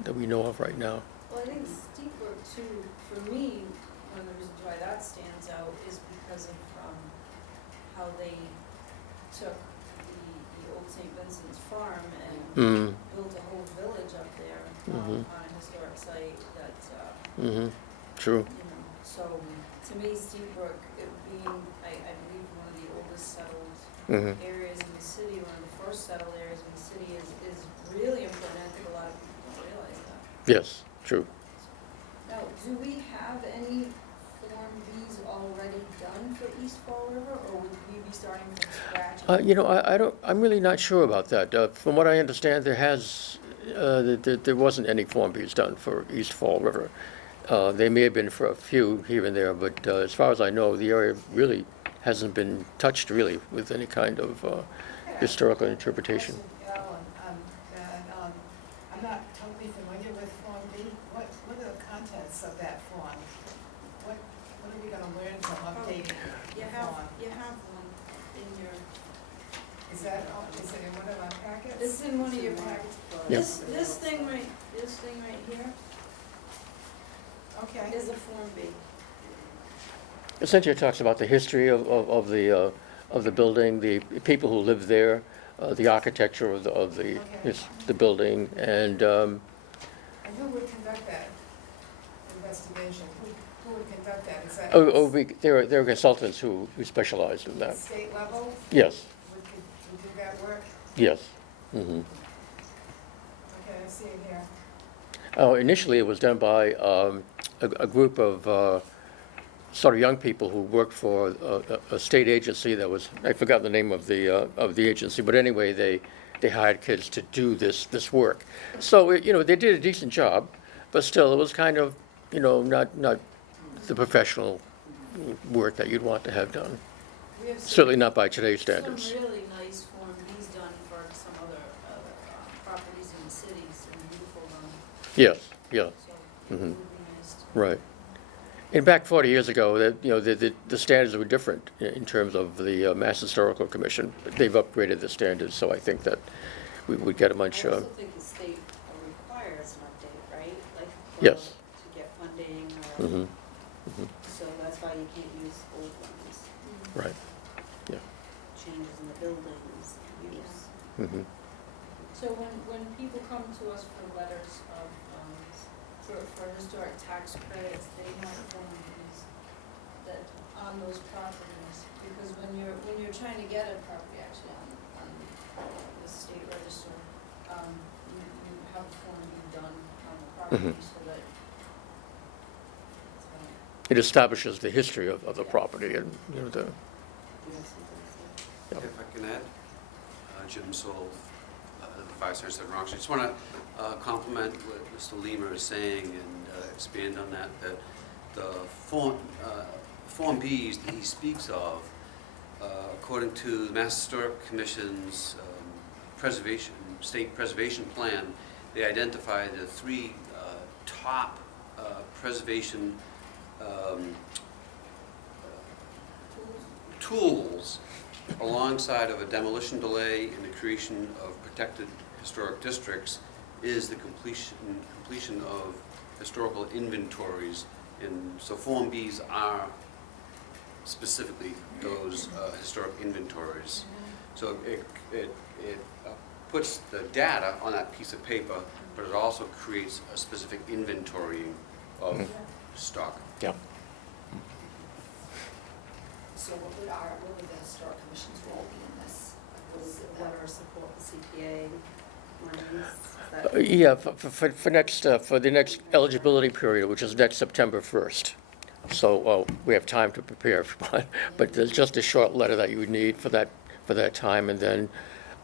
that we know of right now. Well, I think Steep Brook too, for me, one of the reasons why that stands out is because of how they took the old St. Vincent's farm and built a whole village up there on a historic site that, True. so to me, Seabrook, it being, I believe, one of the oldest settled Mhm. areas in the city, one of the first settled areas in the city is really important. I think a lot of people don't realize that. Yes, true. Now, do we have any Form Bs already done for East Fall River, or would we be starting from scratch? You know, I don't, I'm really not sure about that. From what I understand, there wasn't any Form Bs done for East Fall River. There may have been for a few here and there, but as far as I know, the area really hasn't been touched really with any kind of historical interpretation. Question, I'm not totally familiar with Form B. What are the contents of that form? What are we gonna learn from updating You the have, form? you have one in your, Is it in one of our packets? this is in one of your packets. Yeah. This thing right here Okay. is a Form B. Essentially, it talks about the history of the building, the people who live there, the architecture of the building, and And who would conduct that investigation? Who would conduct that? Is that there are consultants who specialize in that. state level? Yes, Would do that work? yes. Mhm. Okay, I see it here. Initially, it was done by a group of sort of young people who worked for a state agency that was, I forgot the name of the agency, but anyway, they hired kids to do this work. So, they did a decent job, but still, it was kind of, not the professional work that you'd want to have done. We have Certainly not by today's some standards. really nice Form Bs done for some other properties in the city, some beautiful ones, Yes, yeah, so it Mhm. would be nice to. right. And back 40 years ago, the standards were different in terms of the Mass Historical Commission. They've upgraded the standards, so I think that we would get a much, I also think the state requires an update, right? Like, Yes. to get funding or, mhm, so that's why you can't use old ones. right, Changes in the buildings, use. mhm, So when people come to us for letters of, for historic tax credits, they want Form Bs that, on those properties, because when you're trying to get a property actually on the state register, you have a Form B done on the property so that, it establishes the history of the property and, If I can add, Jim Soul, the Fire Service at Roxbury. I just want to compliment what Mr. Leamer is saying and expand on that the Form Bs that he speaks of, according to the Mass Historic Commission's state preservation plan, they identify the three top preservation tools alongside of a demolition delay and the creation of protected historic districts is the completion of historical inventories. And so Form Bs are specifically those historic inventories. So it puts the data on that piece of paper, but it also creates a specific inventorying of stock. yeah. So what would the historic commission's role be in this? What is it that- Letter of support, the CPA, monies, Yeah, for the next eligibility period, which is next September 1st. So we have time to prepare, but there's just a short letter that you would need for that time, and then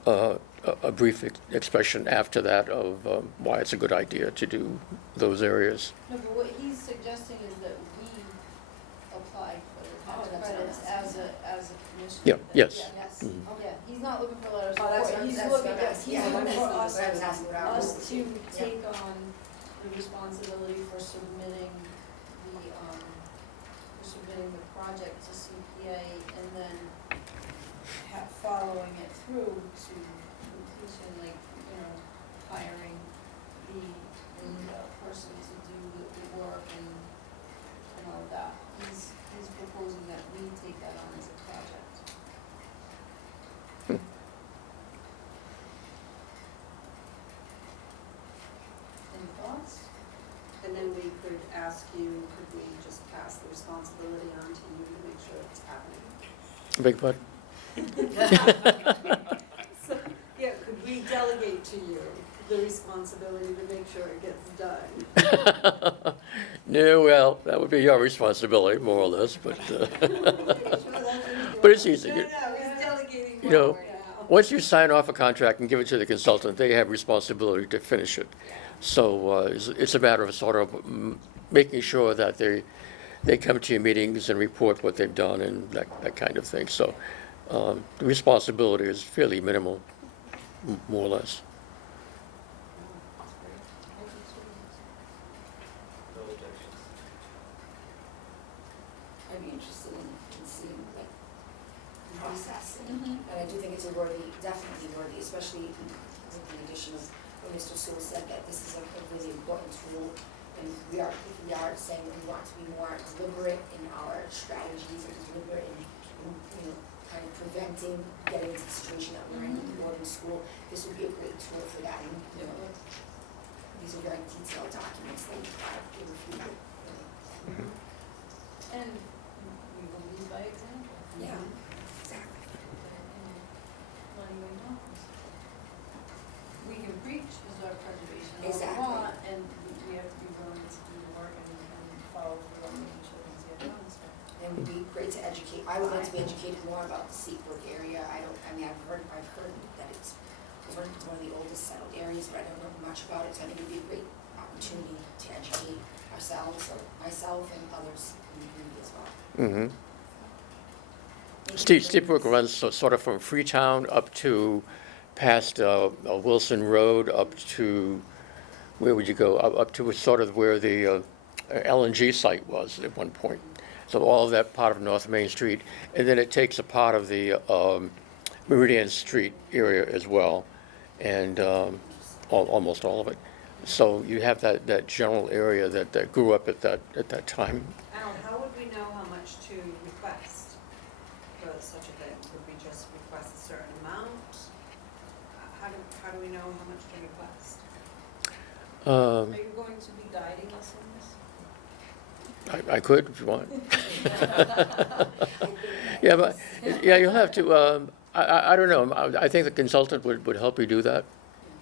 a brief expression after that of why it's a good idea to do those areas. no, but what he's suggesting is that we apply for the tax that's credits what I'm as a commission. Yeah, that- yes. Yeah, Yes, Mhm. okay. yeah, he's not looking for letters of Oh, that's support, what- he's that's looking, what I was- he's yeah, looking for that's us, what I was asking what our us role would to be. Yeah. take on the responsibility for submitting the project to CPA and then following it through to completion, like, hiring the person to do the work and all of that. He's proposing that we take that on as a project. Any thoughts? and then we could ask ask you, could we just pass the responsibility on to you to make sure it's happening? Big part? So, yeah, could we delegate to you the responsibility to make sure it gets done? No, well, that would be your responsibility, more or less, but, but it's easy. No, he's delegating You know, more now. Once you sign off a contract and give it to the consultant, they have responsibility to finish it. So it's a matter of sort of making sure that they come to your meetings and report what they've done and that kind of thing. So the responsibility is fairly minimal, more or less. No objections. I'd be interested in seeing like process, and I do think it's definitely worthy, especially with the addition of what Mr. Sewell said, that this is a really important tool, and if we are saying that we want to be more deliberate in our strategies, or deliberate in kind of preventing getting into the situation that we're in with the boarding school, this would be a great tool for that, and these are very detailed documents that give a few. And we will lead by example. Yeah, exactly. Letting them know. We can preach is our preservation all we Exactly. want, and we have to be willing to do the work and follow through on making sure things get done, so. It would be great to educate, I would like to be educated more about the Seabrook area. I've heard that it's one of the oldest settled areas, but I don't know much about it, so I think it'd be a great opportunity to educate ourselves, or myself and others in the community as well. Steep Brook runs sort of from Freetown up to past Wilson Road, up to, where would you go? Up to sort of where the LNG site was at one point. So all of that part of North Main Street, and then it takes a part of the Meridian Street area as well, and almost all of it. So you have that general area that grew up at that time. Alan, how would we know how much to request for such a thing? Would we just request a certain amount? How do we know how much to request? Are you going to be guiding us in this? I could if you want. Yeah, but you'll have to. I don't know. I think the consultant would help you do that.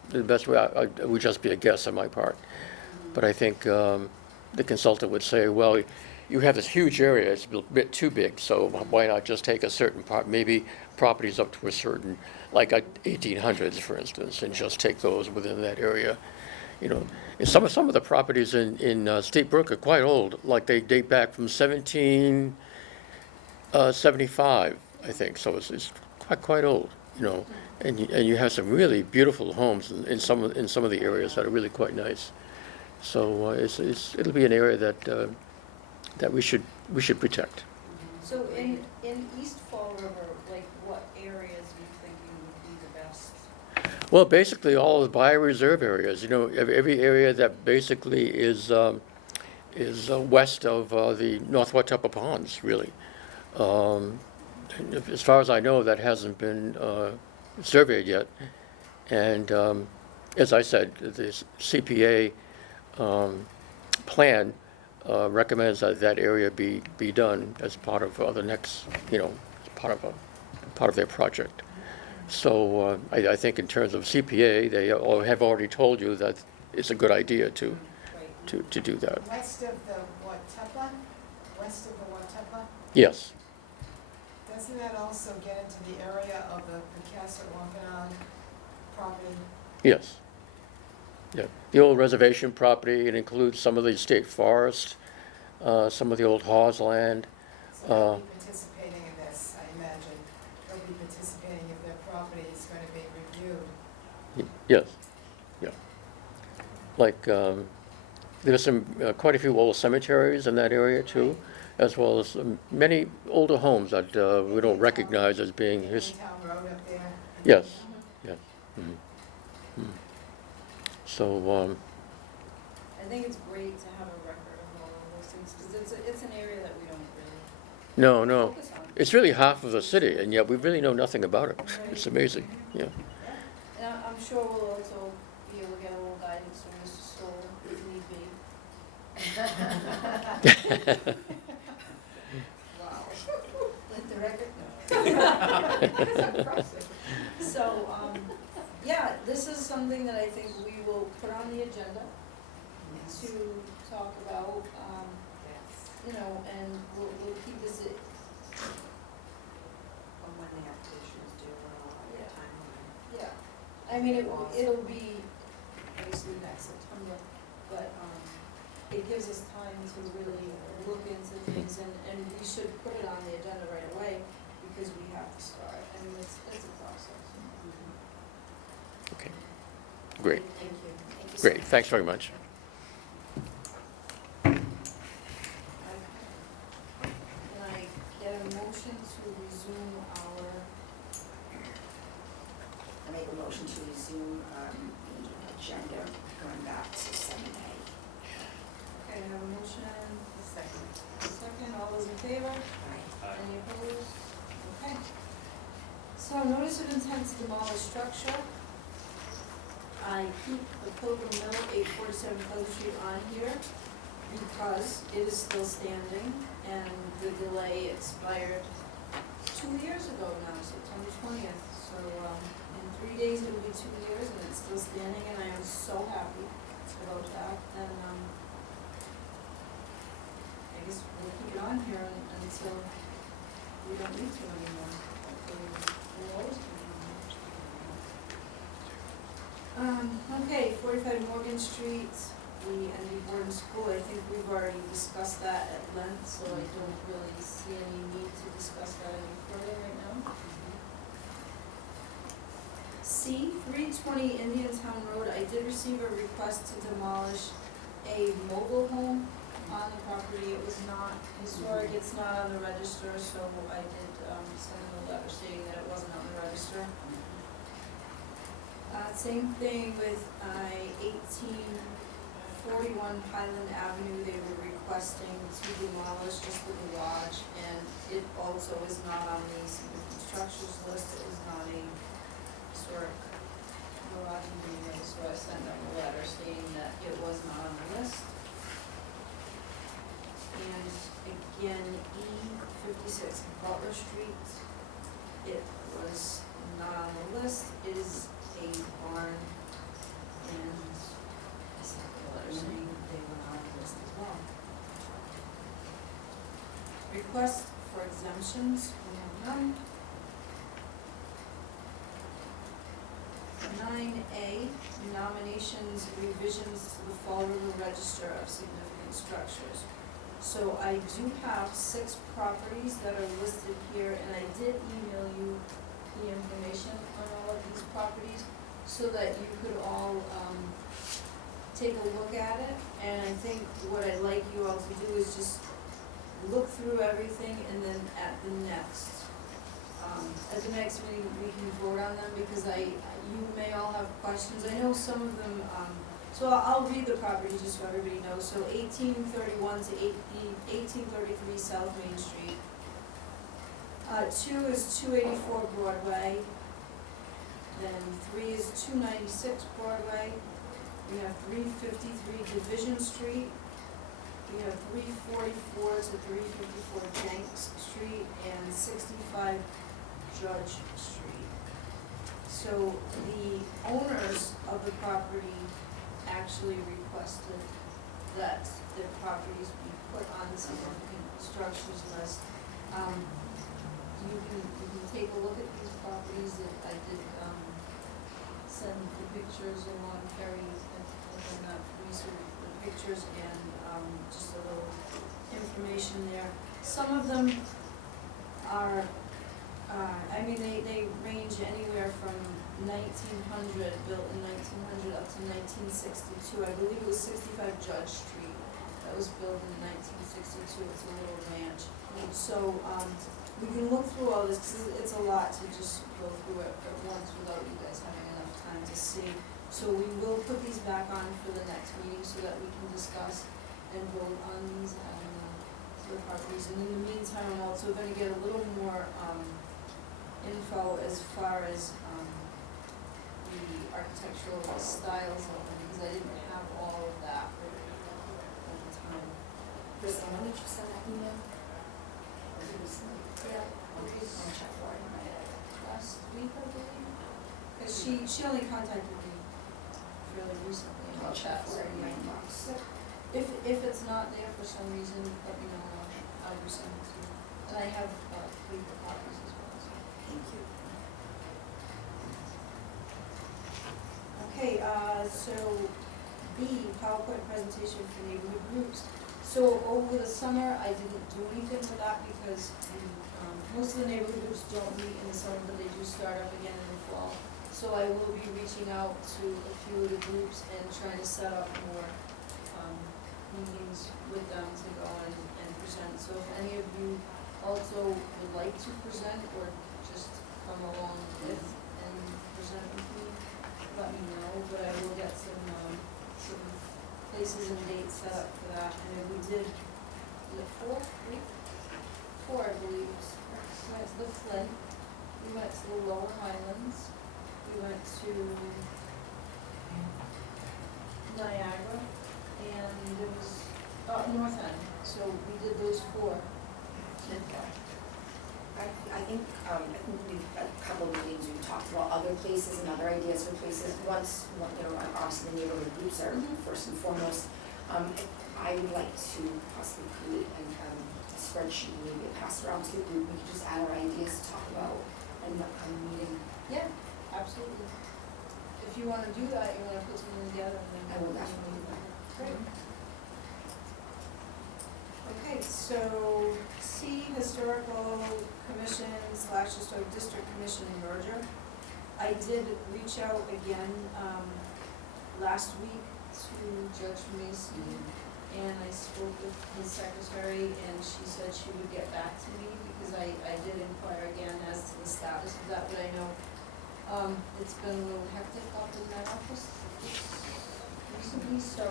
The best way it would just be a guess on my part, but I think the consultant would say, well, you have this huge area. It's a bit too big, so why not just take a certain part, maybe properties up to a certain, like 1800s, for instance, and just take those within that area. And some of the properties in Steep Brook are quite old, like they date back from 1775, I think. So it's quite old, and you have some really beautiful homes in some of the areas that are really quite nice. So it'll be an area that we should protect. So in East Fall River, like what areas are you thinking would be the best? Well, basically all of the bioreserve areas. Every area that basically is west of the North Watuppa Ponds, really. As far as I know, that hasn't been surveyed yet. And as I said, the CPA plan recommends that area be done as part of the next, part of their project. So I think in terms of CPA, they have already told you that it's a good idea to do that. West of the Watuppa? West of the Watuppa? Yes. Doesn't that also get into the area of the Picasso Wampanoag property? Yes. Yeah. The old reservation property, it includes some of the state forest, some of the old Hawes land. So they'll be participating in this, I imagine. They'll be participating if their property is going to be reviewed. Yes. Yeah. Like, there's quite a few old cemeteries in that area too, as well as many older homes that we don't recognize as being Town Road up there. Yes. Yes. Mhm. Mhm. So, I think it's great to have a record of all of those things, because it's an area that we don't really no. focus on. It's really half of the city, and yet we really know nothing about it. It's amazing, yeah. And I'm sure we'll also be able to get a little guidance from Mr. Stoll if need be. Wow. Let the record know. That's impressive. So, yeah, this is something that I think we will put on the agenda Yes. to talk about, Yes. you know, and we'll keep this, Or when the application is due, or Yeah. a timeline. yeah. I mean, it'll be obviously next September, but, it gives us time to really look into things, and we should put it on the agenda right away, because we have to start. I mean, it's a process. Okay, great, Thank you. Thank you so great, much. thanks very much. Can I get a motion to resume our, I make a motion to resume the agenda, going back to 7A. okay, I have a motion, A second. second, all those in favor? Aye. Any opposed? Okay. So notice of intent to demolish structure. I keep the Pilgrim Mill 847 Pleasant Street on here because it is still standing and the delay expired 2 years ago now, September 20th. So in 3 days it will be 2 years and it's still standing, and I am so happy about that. And I guess we'll keep it on here until we don't need to anymore. Hopefully we'll always keep it on here. Okay, 45 Morgan Street, the ND Board and School, I think we've already discussed that at length, so I don't really see any need to discuss that any further right now. C, 320 Indian Town Road, I did receive a request to demolish a mobile home on the property. It was not historic, it's not on the register, so I did send them a letter stating that it wasn't on the register. Same thing with 1841 Highland Avenue, they were requesting to demolish just the garage, and it also is not on the significant structures list, it was not a historic garage anyway, so I sent them a letter stating that it was not on the list. And again, E56 Butler Street, it was not on the list, it is a barn, and I sent them a letter saying they were not on the list as well. Request for exemptions, we have none. 9A, nominations, revisions to the Fall River Register of Significant Structures. So I do have 6 properties that are listed here, and I did email you the information on all of these properties so that you could all take a look at it. And I think what I'd like you all to do is just look through everything, and then at the next meeting, we can vote on them, because you may all have questions. I know some of them, so I'll read the properties just so everybody knows. So 1831 to 1833 South Main Street. 2 is 284 Broadway. Then 3 is 296 Broadway. We have 353 Division Street. We have 344 to 354 Jenks Street, and 65 Judge Street. So the owners of the property actually requested that their properties be put on the significant structures list. You can take a look at these properties that I did send the pictures along, Carrie, and research the pictures and just a little information there. Some of them are, they range anywhere from 1900, built in 1900, up to 1962. I believe it was 65 Judge Street that was built in 1962. It's a little ranch. So we can look through all this, because it's a lot to just go through it at once without you guys having enough time to see. So we will put these back on for the next meeting so that we can discuss and vote on these the properties. And in the meantime, I'm also going to get a little more info as far as the architectural styles of them, because I didn't have all of that at the time. Liz, when did you send that email? Was it recently? Yeah. Okay, I'll check for it. Last week, I believe. 'Cause she only contacted me really recently I'll about check that. for it in my inbox. If it's not there for some reason, let me know, and I'll resend it to you. And I have, paper copies as well, so. Thank you. Okay, so B, PowerPoint presentation for neighborhood groups. So over the summer, I didn't do anything for that because most of the neighborhood groups don't meet in the summer, but they do start up again in the fall. So I will be reaching out to a few of the groups and trying to set up more meetings with them to go and present. So if any of you also would like to present or just come along with and present with me, let me know, but I will get some places and dates set up for that. And then we did, four, I believe. We went to the Flint, we went to the Lower Highlands, we went to Niagara, and it was, North End, so we did those four. I think we've, a couple of meetings, we've talked about other places and other ideas for places. One, you know, obviously the neighborhood groups are first and foremost. I would like to possibly create a spreadsheet, maybe pass around to the group, we could just add our ideas to talk about in the upcoming meeting. Yeah, absolutely. If you wanna do that, you wanna put something together, then. I will definitely do that. Great. Okay, so C, Historical Commission / Historic District Commission merger. I did reach out again, last week to Judge Macy, and I spoke with his secretary, and she said she would get back to me, because I did inquire again as to the status of that, but I know, it's been a little hectic up in that office recently, so,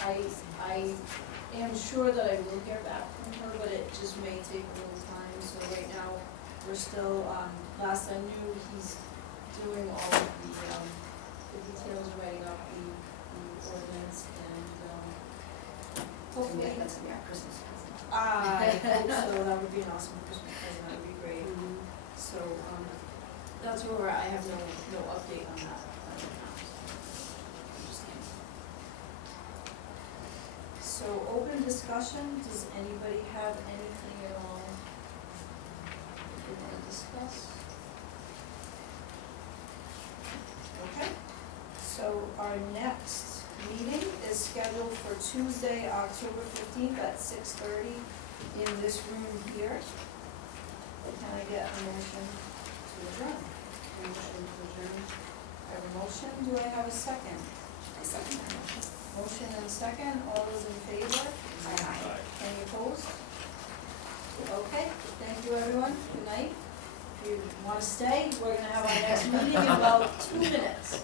I am sure that I will get back from her, but it just may take a little time, so right now, we're still, last I knew, he's doing all of the details, writing up the ordinance, and, hopefully. That's gonna be our Christmas present. I hope so, that would be an awesome Christmas present, that would be great. So, that's where we're at. I have no update on that right now. So, open discussion, does anybody have anything at all they wanna discuss? Okay, so our next meeting is scheduled for Tuesday, October 15th at 6:30 in this room here. Can I get a motion to adjourn? Motion to adjourn. I have a motion, do I have a second? I second that motion. Motion and a second, all those in favor? Aye. Any opposed? Okay, thank you everyone, good night. If you wanna stay, we're gonna have our next meeting in about 2 minutes.